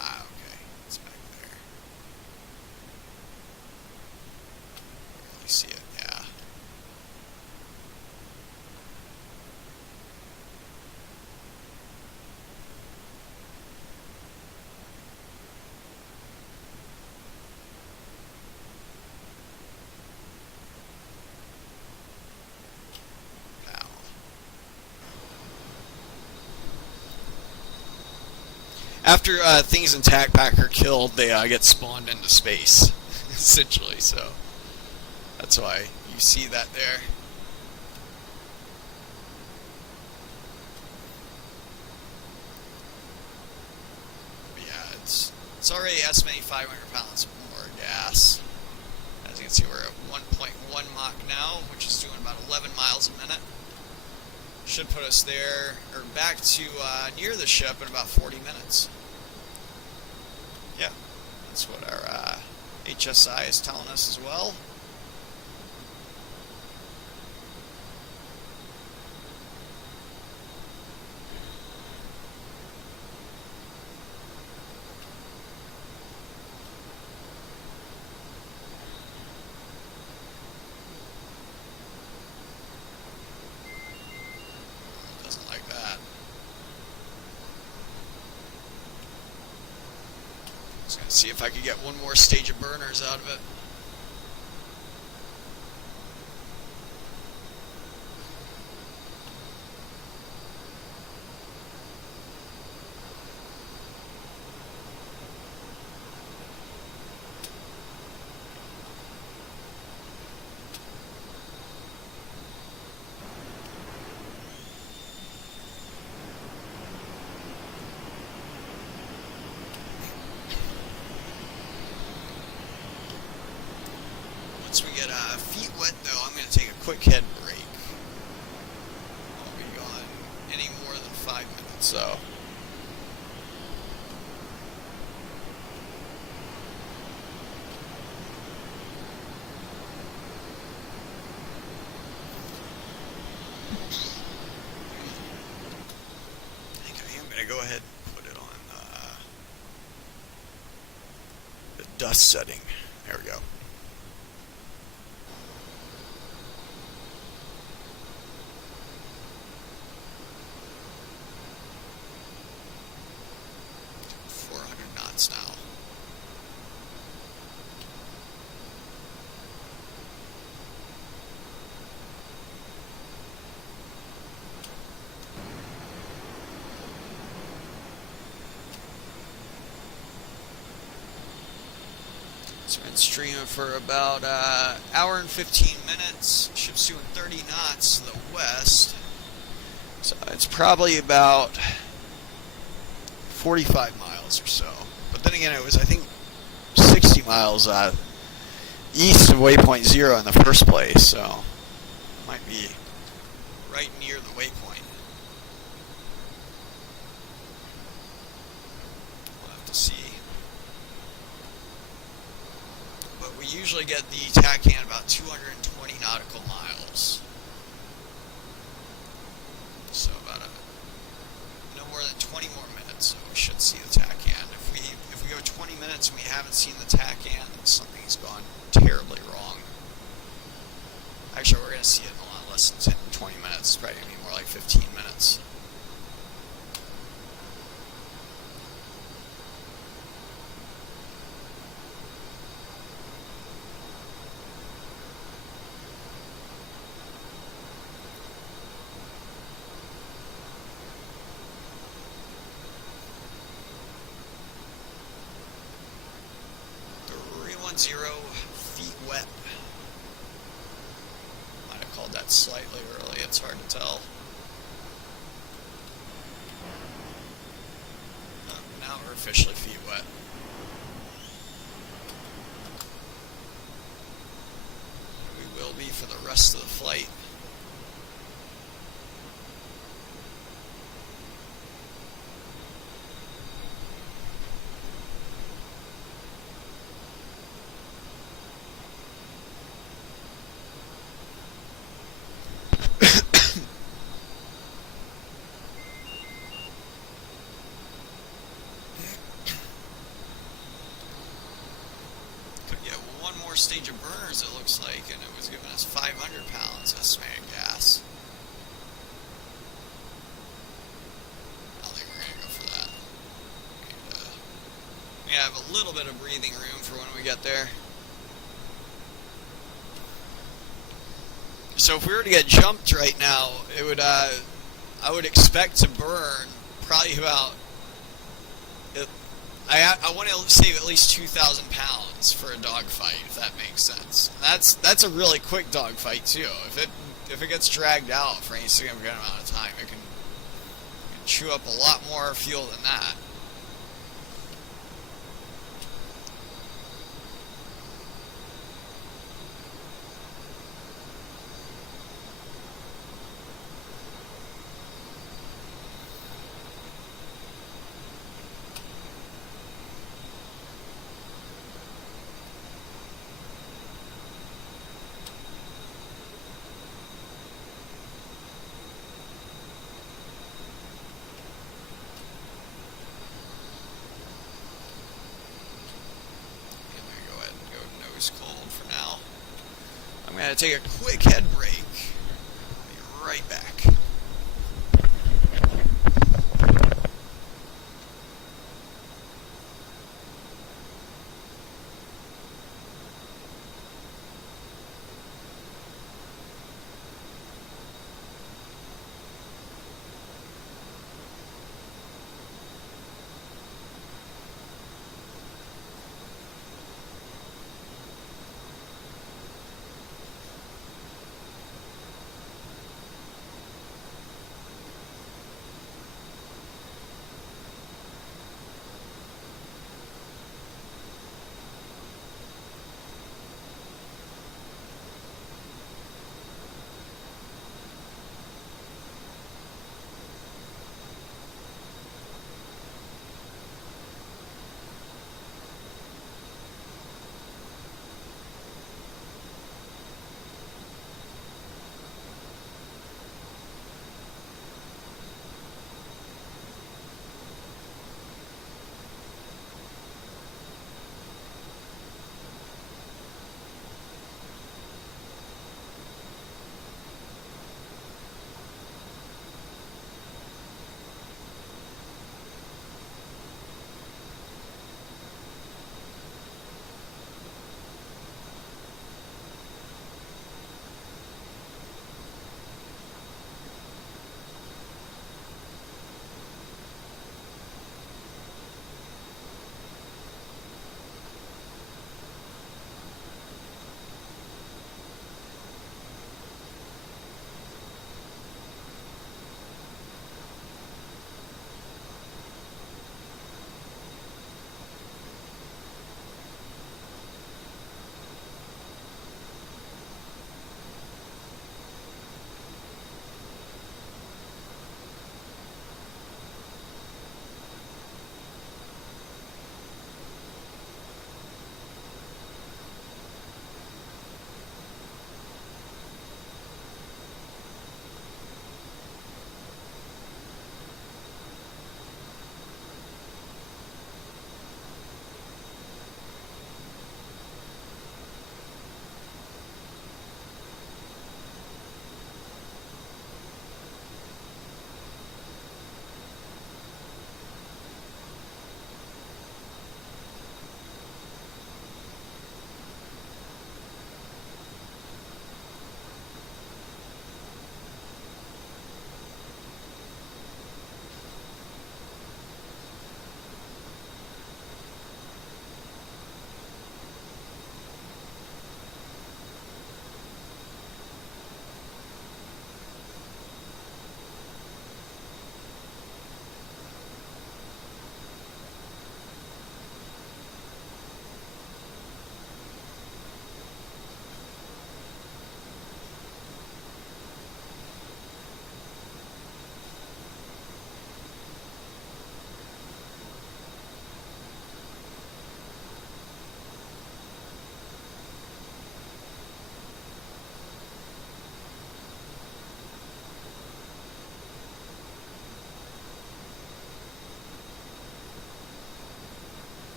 Ah, okay, it's back there. You see it, yeah. After things in TAC Pack are killed, they get spawned into space, essentially, so that's why you see that there. But yeah, it's already estimating 500 pounds more gas. As you can see, we're at 1.1 Mach now, which is doing about 11 miles a minute. Should put us there, or back to near the ship in about 40 minutes. Yeah, that's what our HSI is telling us as well. See if I could get one more stage of burners out of it. Once we get feet wet, though, I'm going to take a quick head break. I won't be gone any more than 5 minutes, so. I think I am going to go ahead and put it on the dust setting. There we go. Now. So we've been streaming for about an hour and 15 minutes. Ship's doing 30 knots to the west. So it's probably about 45 miles or so. But then again, it was, I think, 60 miles east of waypoint 0 in the first place, so it might be right near the waypoint. We'll have to see. But we usually get the TACAN about 220 nautical miles. So about no more than 20 more minutes, so we should see the TACAN. If we go 20 minutes and we haven't seen the TACAN, then something's gone terribly wrong. Actually, we're going to see it in a lot less than 20 minutes. It's probably going to be more like 15 minutes. .0 feet wet. Might have called that slightly early, it's hard to tell. Now we're officially feet wet. We will be for the rest of the flight. more stage of burners, it looks like, and it was giving us 500 pounds estimated gas. I don't think we're going to go for that. We have a little bit of breathing room for when we get there. So if we were to get jumped right now, it would I would expect to burn probably about. I want to save at least 2,000 pounds for a dogfight, if that makes sense. That's a really quick dogfight too. If it gets dragged out for any significant amount of time, it can chew up a lot more fuel than that. Cold for now. I'm going to take a quick head break. I'll be right back.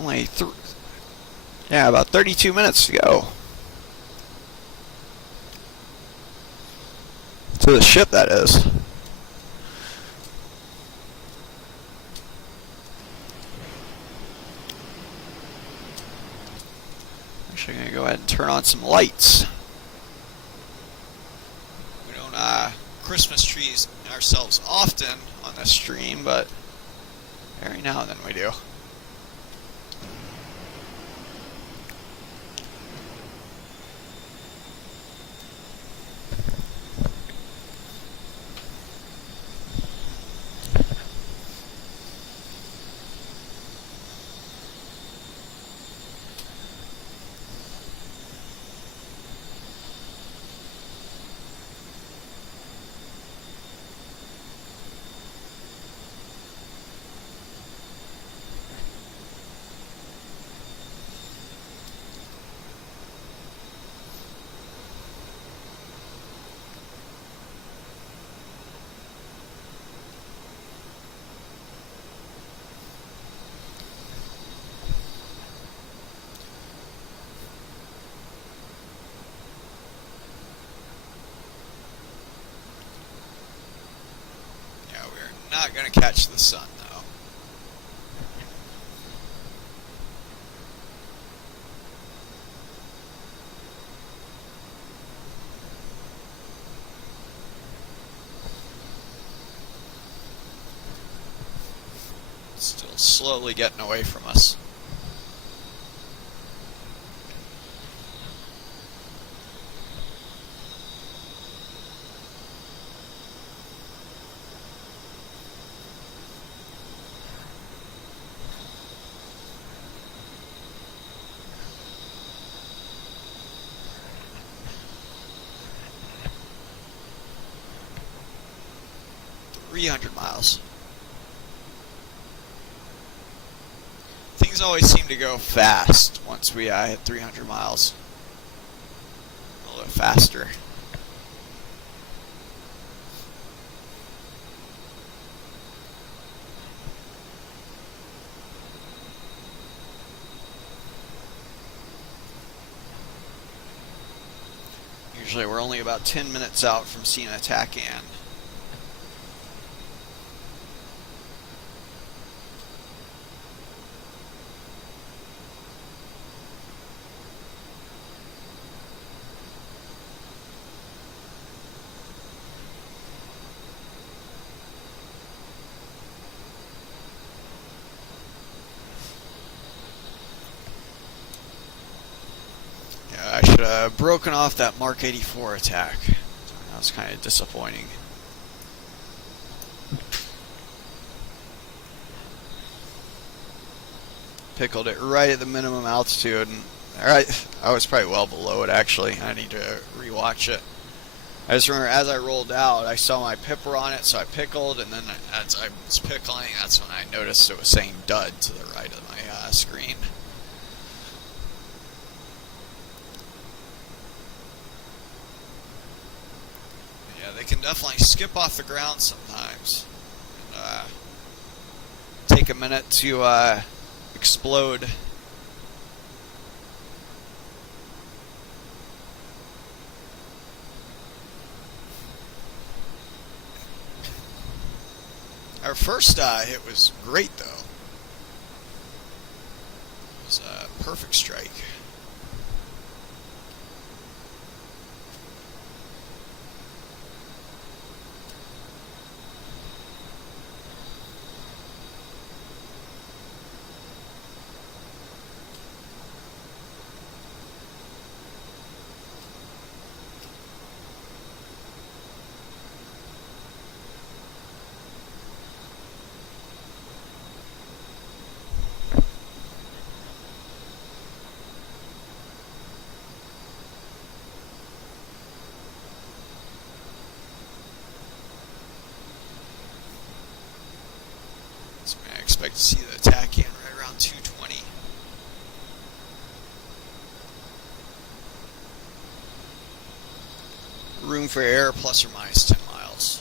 Only yeah, about 32 minutes to go. To the ship, that is. Actually, I'm going to go ahead and turn on some lights. We don't Christmas trees ourselves often on this stream, but every now and then we do. Not going to catch the sun, though. Still slowly getting away from us. Miles. Things always seem to go fast once we hit 300 miles. A little bit faster. Usually we're only about 10 minutes out from seeing an attack in. I should have broken off that Mark 84 attack. That was kind of disappointing. Pickled it right at the minimum altitude, and I was probably well below it actually. I need to rewatch it. I just remember as I rolled out, I saw my pipper on it, so I pickled, and then as I was pickling, that's when I noticed it was saying dud to the right of my screen. They can definitely skip off the ground sometimes. And, take a minute to explode. Our first hit was great, though. It was a perfect strike. I expect to see the attack in right around 220. Room for error plus or minus 10 miles.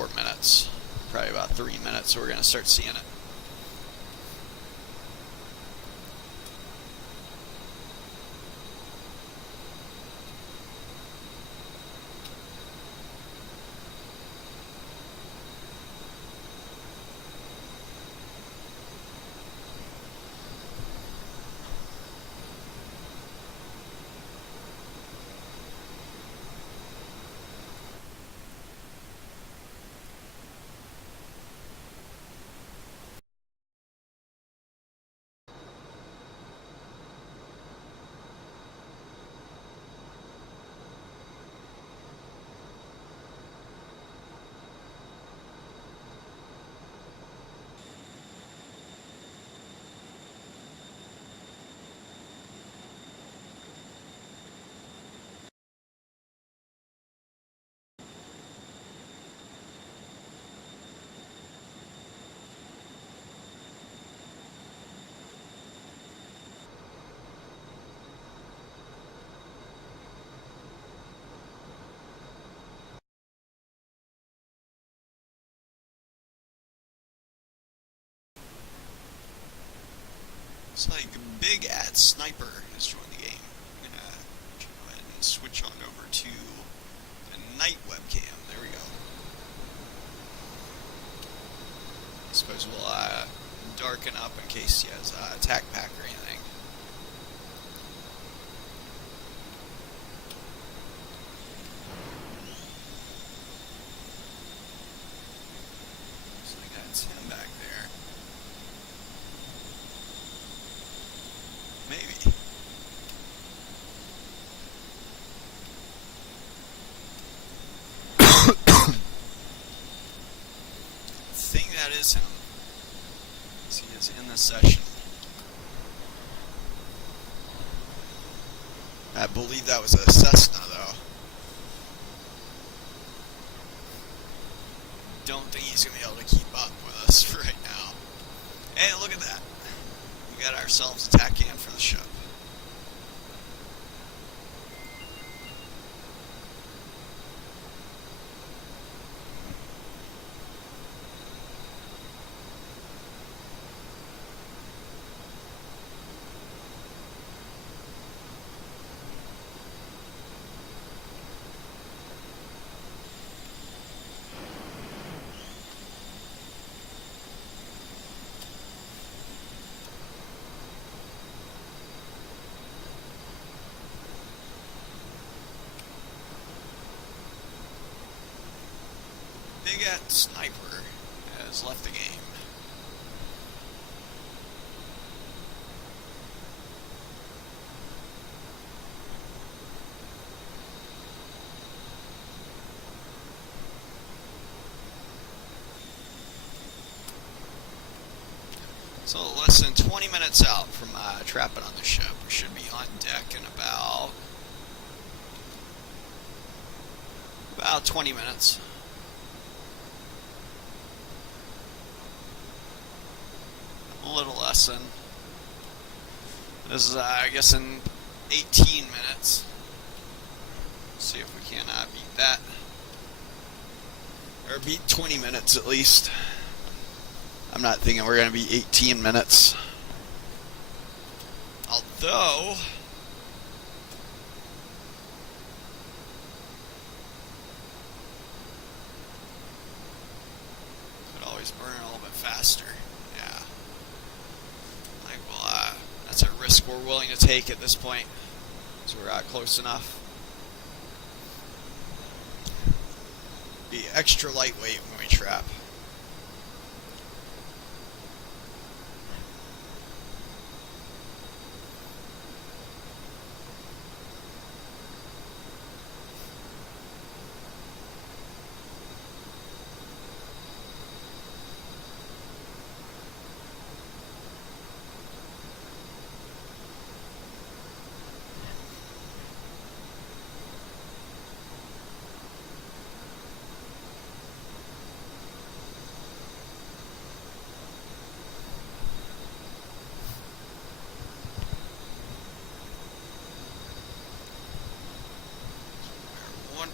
4 minutes. Probably about 3 minutes, so we're going to start seeing it. Looks like Big At Sniper has joined the game. I'm going to go ahead and switch on over to the night webcam. There we go. I suppose we'll darken up in case he has attack pack or anything. Looks like that's him back there. Maybe. I think that is him. He is in the session. I believe that was a Cessna, though. Don't think he's going to be able to keep up with us right now. Hey, look at that. We got ourselves a tack can for the ship. Big At Sniper has left the game. So less than 20 minutes out from trapping on the ship. We should be on deck in about 20 minutes. A little less than. This is, I guess, in 18 minutes. See if we can beat that. Or beat 20 minutes at least. I'm not thinking we're going to be 18 minutes. Although, could always burn a little bit faster. Yeah. Like, well, that's a risk we're willing to take at this point. So we're close enough. Be extra lightweight when we trap.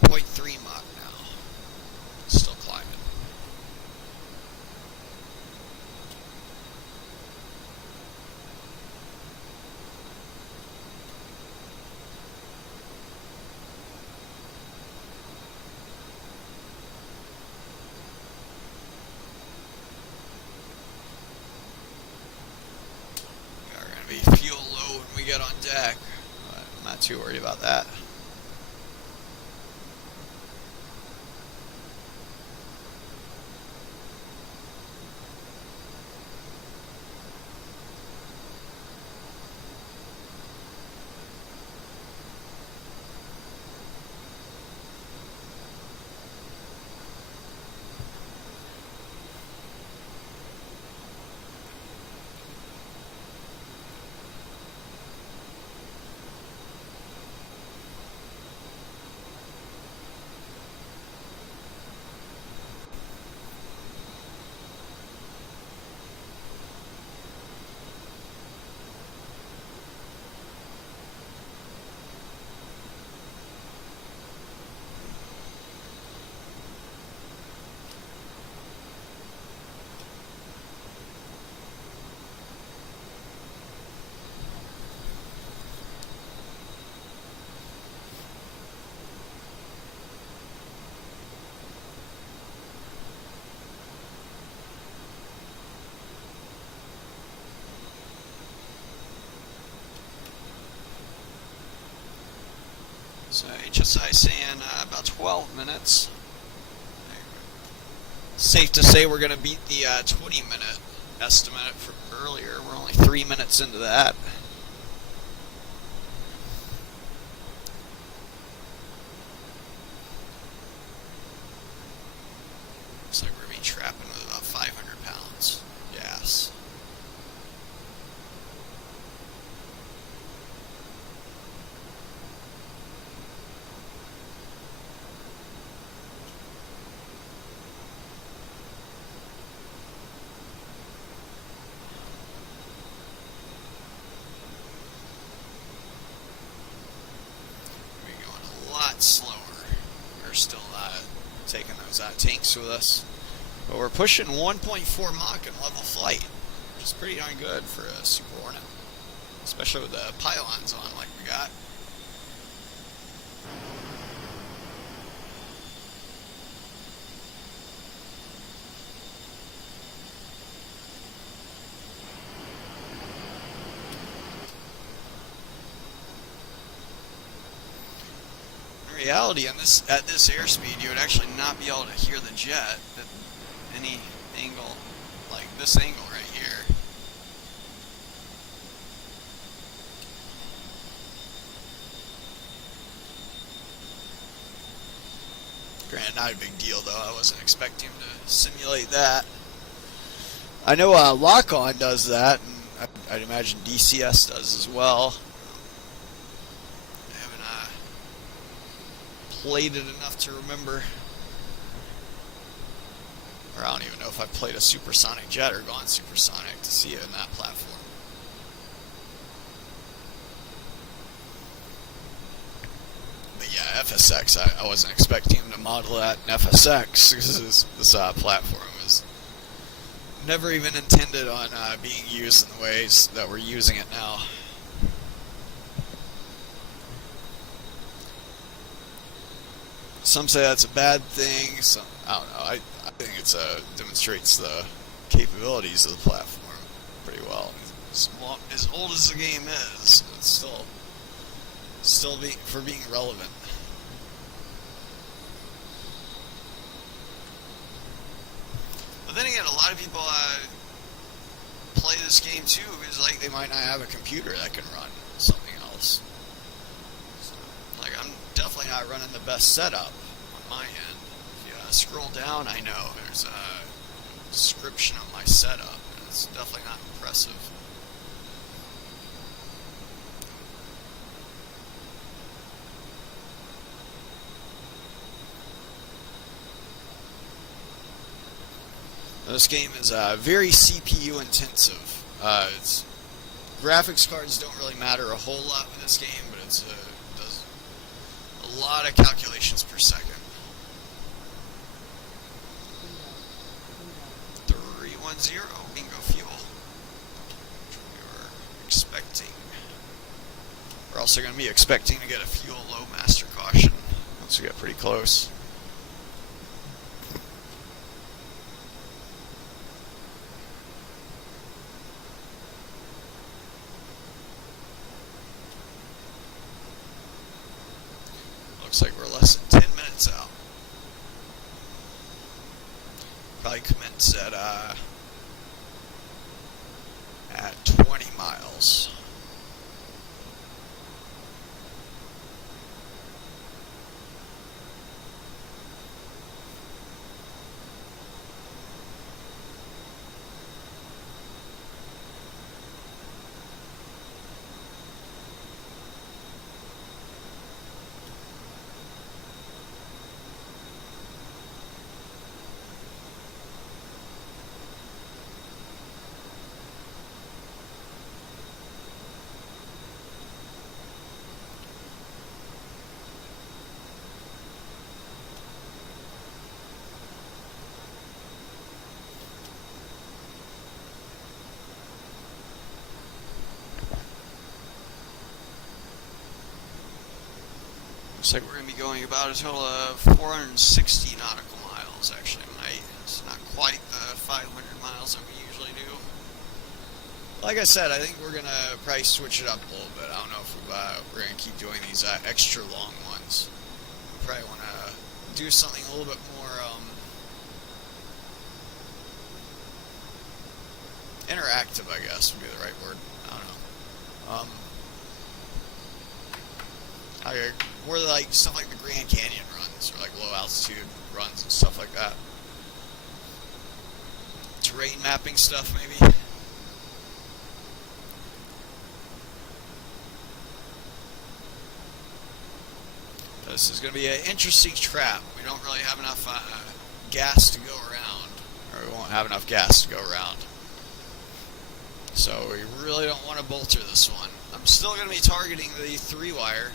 .3 Mach now. Still climbing. when we get on deck, but I'm not too worried about that. So HSI saying about 12 minutes. Safe to say we're going to beat the 20-minute estimate from earlier. We're only 3 minutes into that. Looks like we're going to be trapping with about 500 pounds gas. Slower. We're still taking those tanks with us, but we're pushing 1.4 Mach in level flight, which is pretty darn good for a Superhornet, especially with the pylons on like we got. Reality, at this airspeed, you would actually not be able to hear the jet at any angle, like this angle right here. Granted, not a big deal though. I wasn't expecting to simulate that. I know Lock-On does that, and I'd imagine DCS does as well. Played it enough to remember, or I don't even know if I've played a supersonic jet or gone supersonic to see it in that platform. But yeah, FSX, I wasn't expecting him to model that in FSX because this platform was never even intended on being used in the ways that we're using it now. Some say that's a bad thing. Some, I don't know. I think it's demonstrates the capabilities of the platform pretty well. As old as the game is, it's still being relevant. But then again, a lot of people play this game too because like they might not have a computer that can run something else. Like, I'm definitely not running the best setup on my end. If you scroll down, I know there's a description of my setup, and it's definitely not impressive. This game is very CPU intensive. Graphics cards don't really matter a whole lot with this game, but it does a lot of calculations per second. 310 bingo fuel. We were expecting. We're also going to be expecting to get a fuel low master caution once we get pretty close. less than 10 minutes out. Probably commence at 20 miles. Looks like we're going to be going about a total of 460 nautical miles, actually. It's not quite the 500 miles that we usually do. Like I said, I think we're going to probably switch it up a little bit. I don't know if we're going to keep doing these extra long ones. We probably want to do something a little bit more interactive, I guess would be the right word. I don't know. More like stuff like the Grand Canyon runs, or like low altitude runs and stuff like that. Terrain mapping stuff, maybe. This is going to be an interesting trap. We don't really have enough gas to go around, or we won't have enough gas to go around. So we really don't want to bolter this one. I'm still going to be targeting the 3-wire.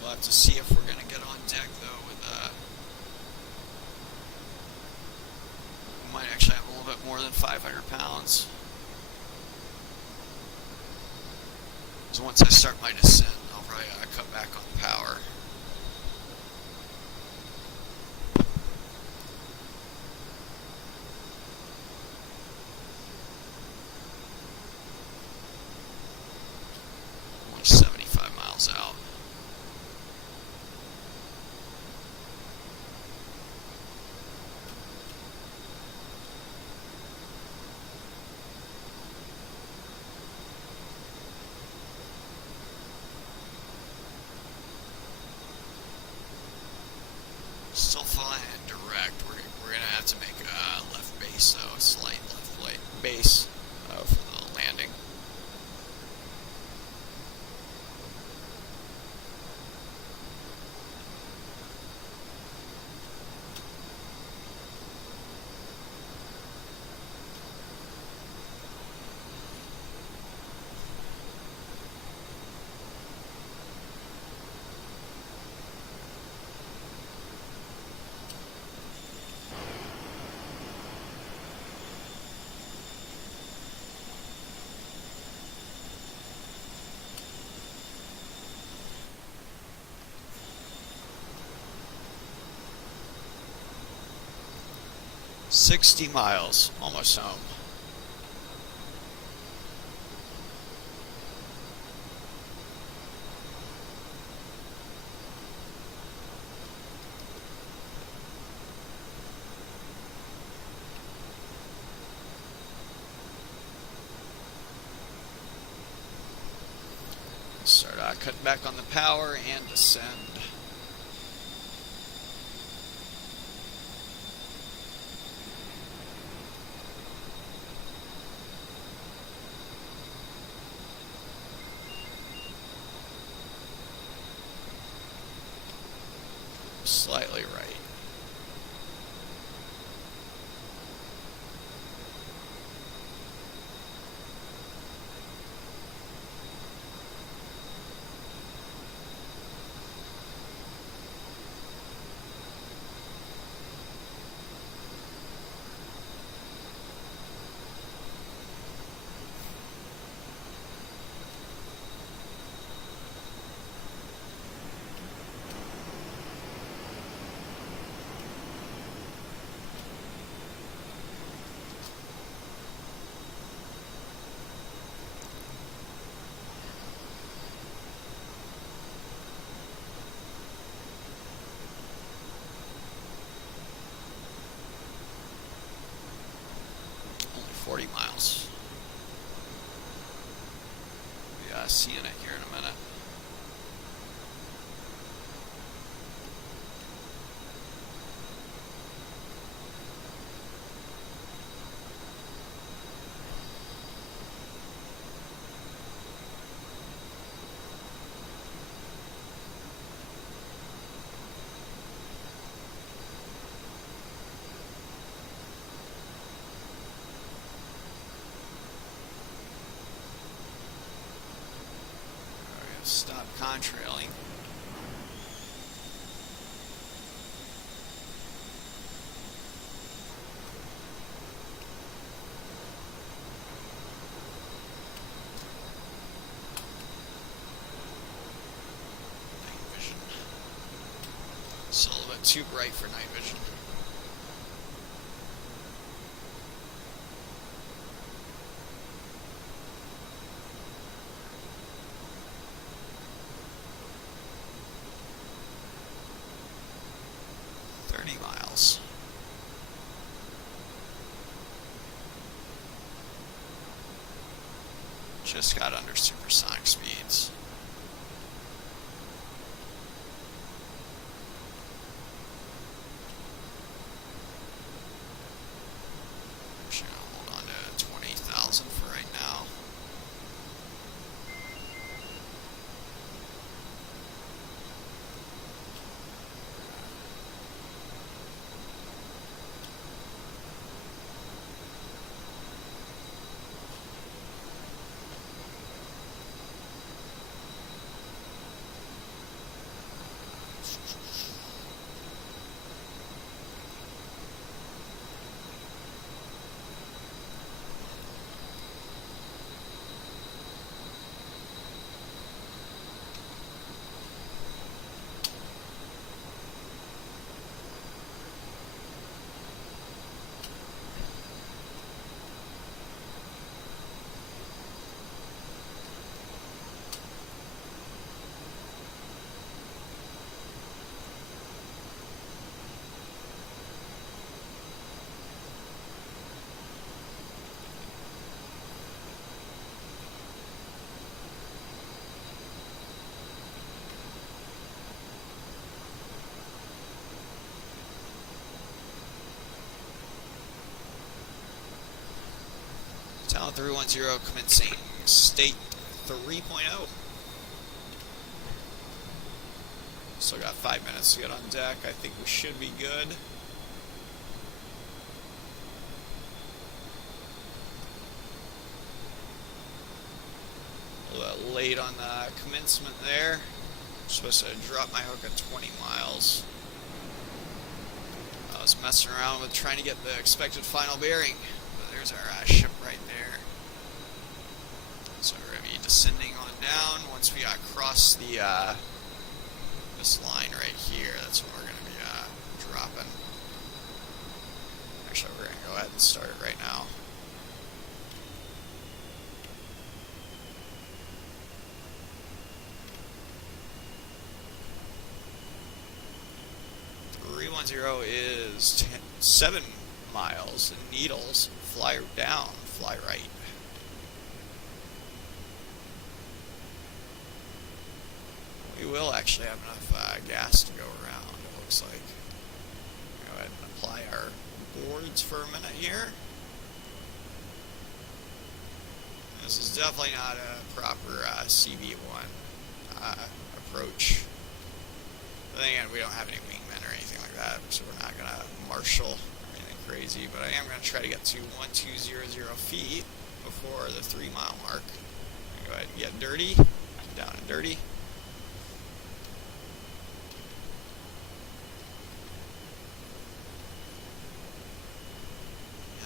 We'll have to see if we're going to get on deck, though, with, we might actually have a little bit more than 500 pounds. So once I start my descent, I'll probably cut back on power. Only 75 miles out. Still flying direct. We're going to have to make a left base, though, a slight left base for the landing. $60 miles, almost home. Start cutting back on the power and descend. Slightly right. Only 40 miles. Yeah, seeing it here in a minute. Stop contrailing. Night vision. Still a little bit too bright for night vision. Miles. Just got under supersonic speeds. Actually, I'll hold on to 20,000 for right now. Town 310 commencing state 3.0. Still got 5 minutes to get on deck. I think we should be good. A little bit late on the commencement there. I'm supposed to drop my hook at 20 miles. I was messing around with trying to get the expected final bearing. There's our ship right there. So we're going to be descending on down. Once we cross the this line right here, that's when we're going to be dropping. Actually, we're going to go ahead and start it right now. Is 7 miles and needles. Fly down, fly right. We will actually have enough gas to go around, it looks like. Go ahead and apply our boards for a minute here. This is definitely not a proper CV1 approach. But then again, we don't have any wingmen so we're not going to marshal or anything crazy, but I am going to try to get to 1200 feet before the 3 mile mark. Go ahead and get dirty, down and dirty.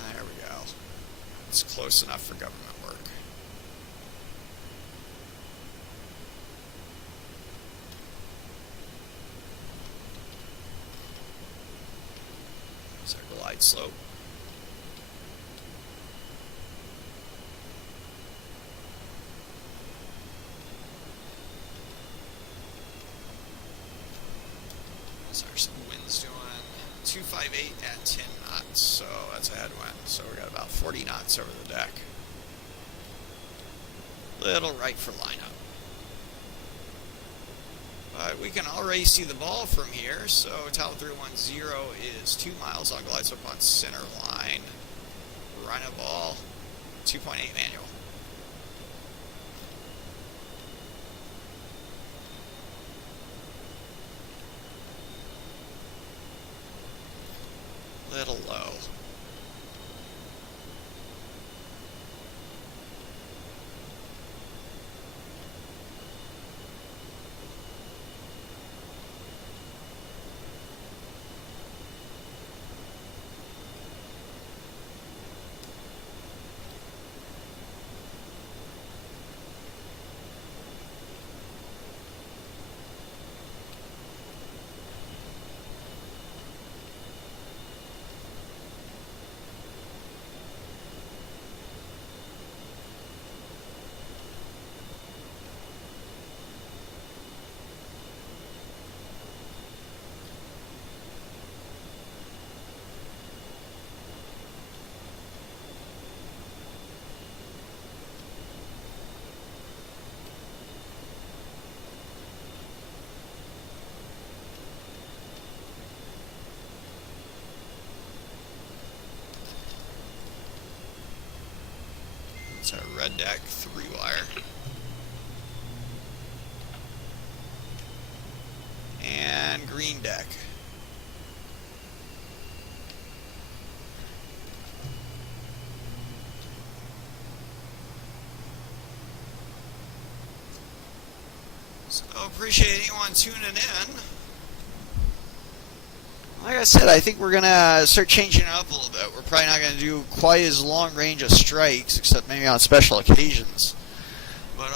And there we go. It's close enough for government work. There's our glide slope. Our wind's doing 258 at 10 knots, so that's a headwind. So we got about 40 knots over the deck. Little right for lineup. But we can already see the ball from here, so Tower 310 is 2 miles. I'll glide up on center line. Run a ball, 2.8 manual. Little low. It's our red deck 3-wire. And green deck. So appreciate anyone tuning in. Like I said, I think we're going to start changing it up a little bit. We're probably not going to do quite as long range of strikes, except maybe on special occasions. But,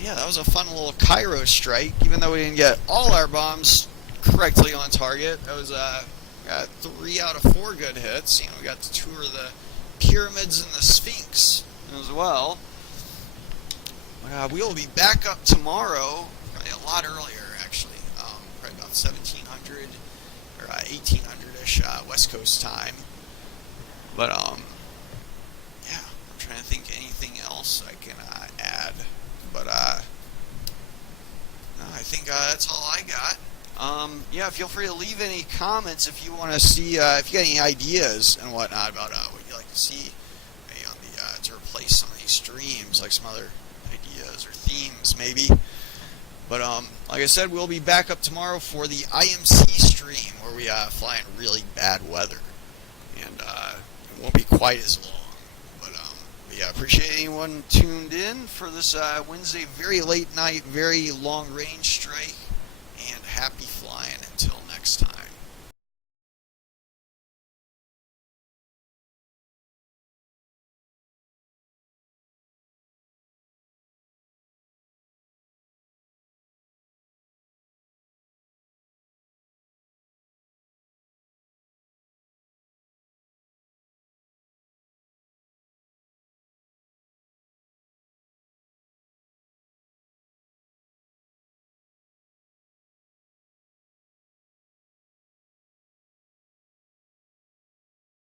yeah, that was a fun little Cairo strike, even though we didn't get all our bombs correctly on target. That was, got 3 out of 4 good hits. You know, we got to tour the pyramids and the Sphinx as well. We will be back up tomorrow, probably a lot earlier, actually. Probably about 1700. 1800-ish West Coast time. But, yeah, I'm trying to think anything else I can add. But, no, I think that's all I got. Yeah, feel free to leave any comments if you want to see, if you got any ideas and whatnot about what you'd like to see maybe on the, to replace some of these streams, like some other ideas or themes, maybe. But, like I said, we'll be back up tomorrow for the IMC stream, where we fly in really bad weather. And it won't be quite as long. But yeah, appreciate anyone tuned in for this Wednesday, very late night, very long range strike. And happy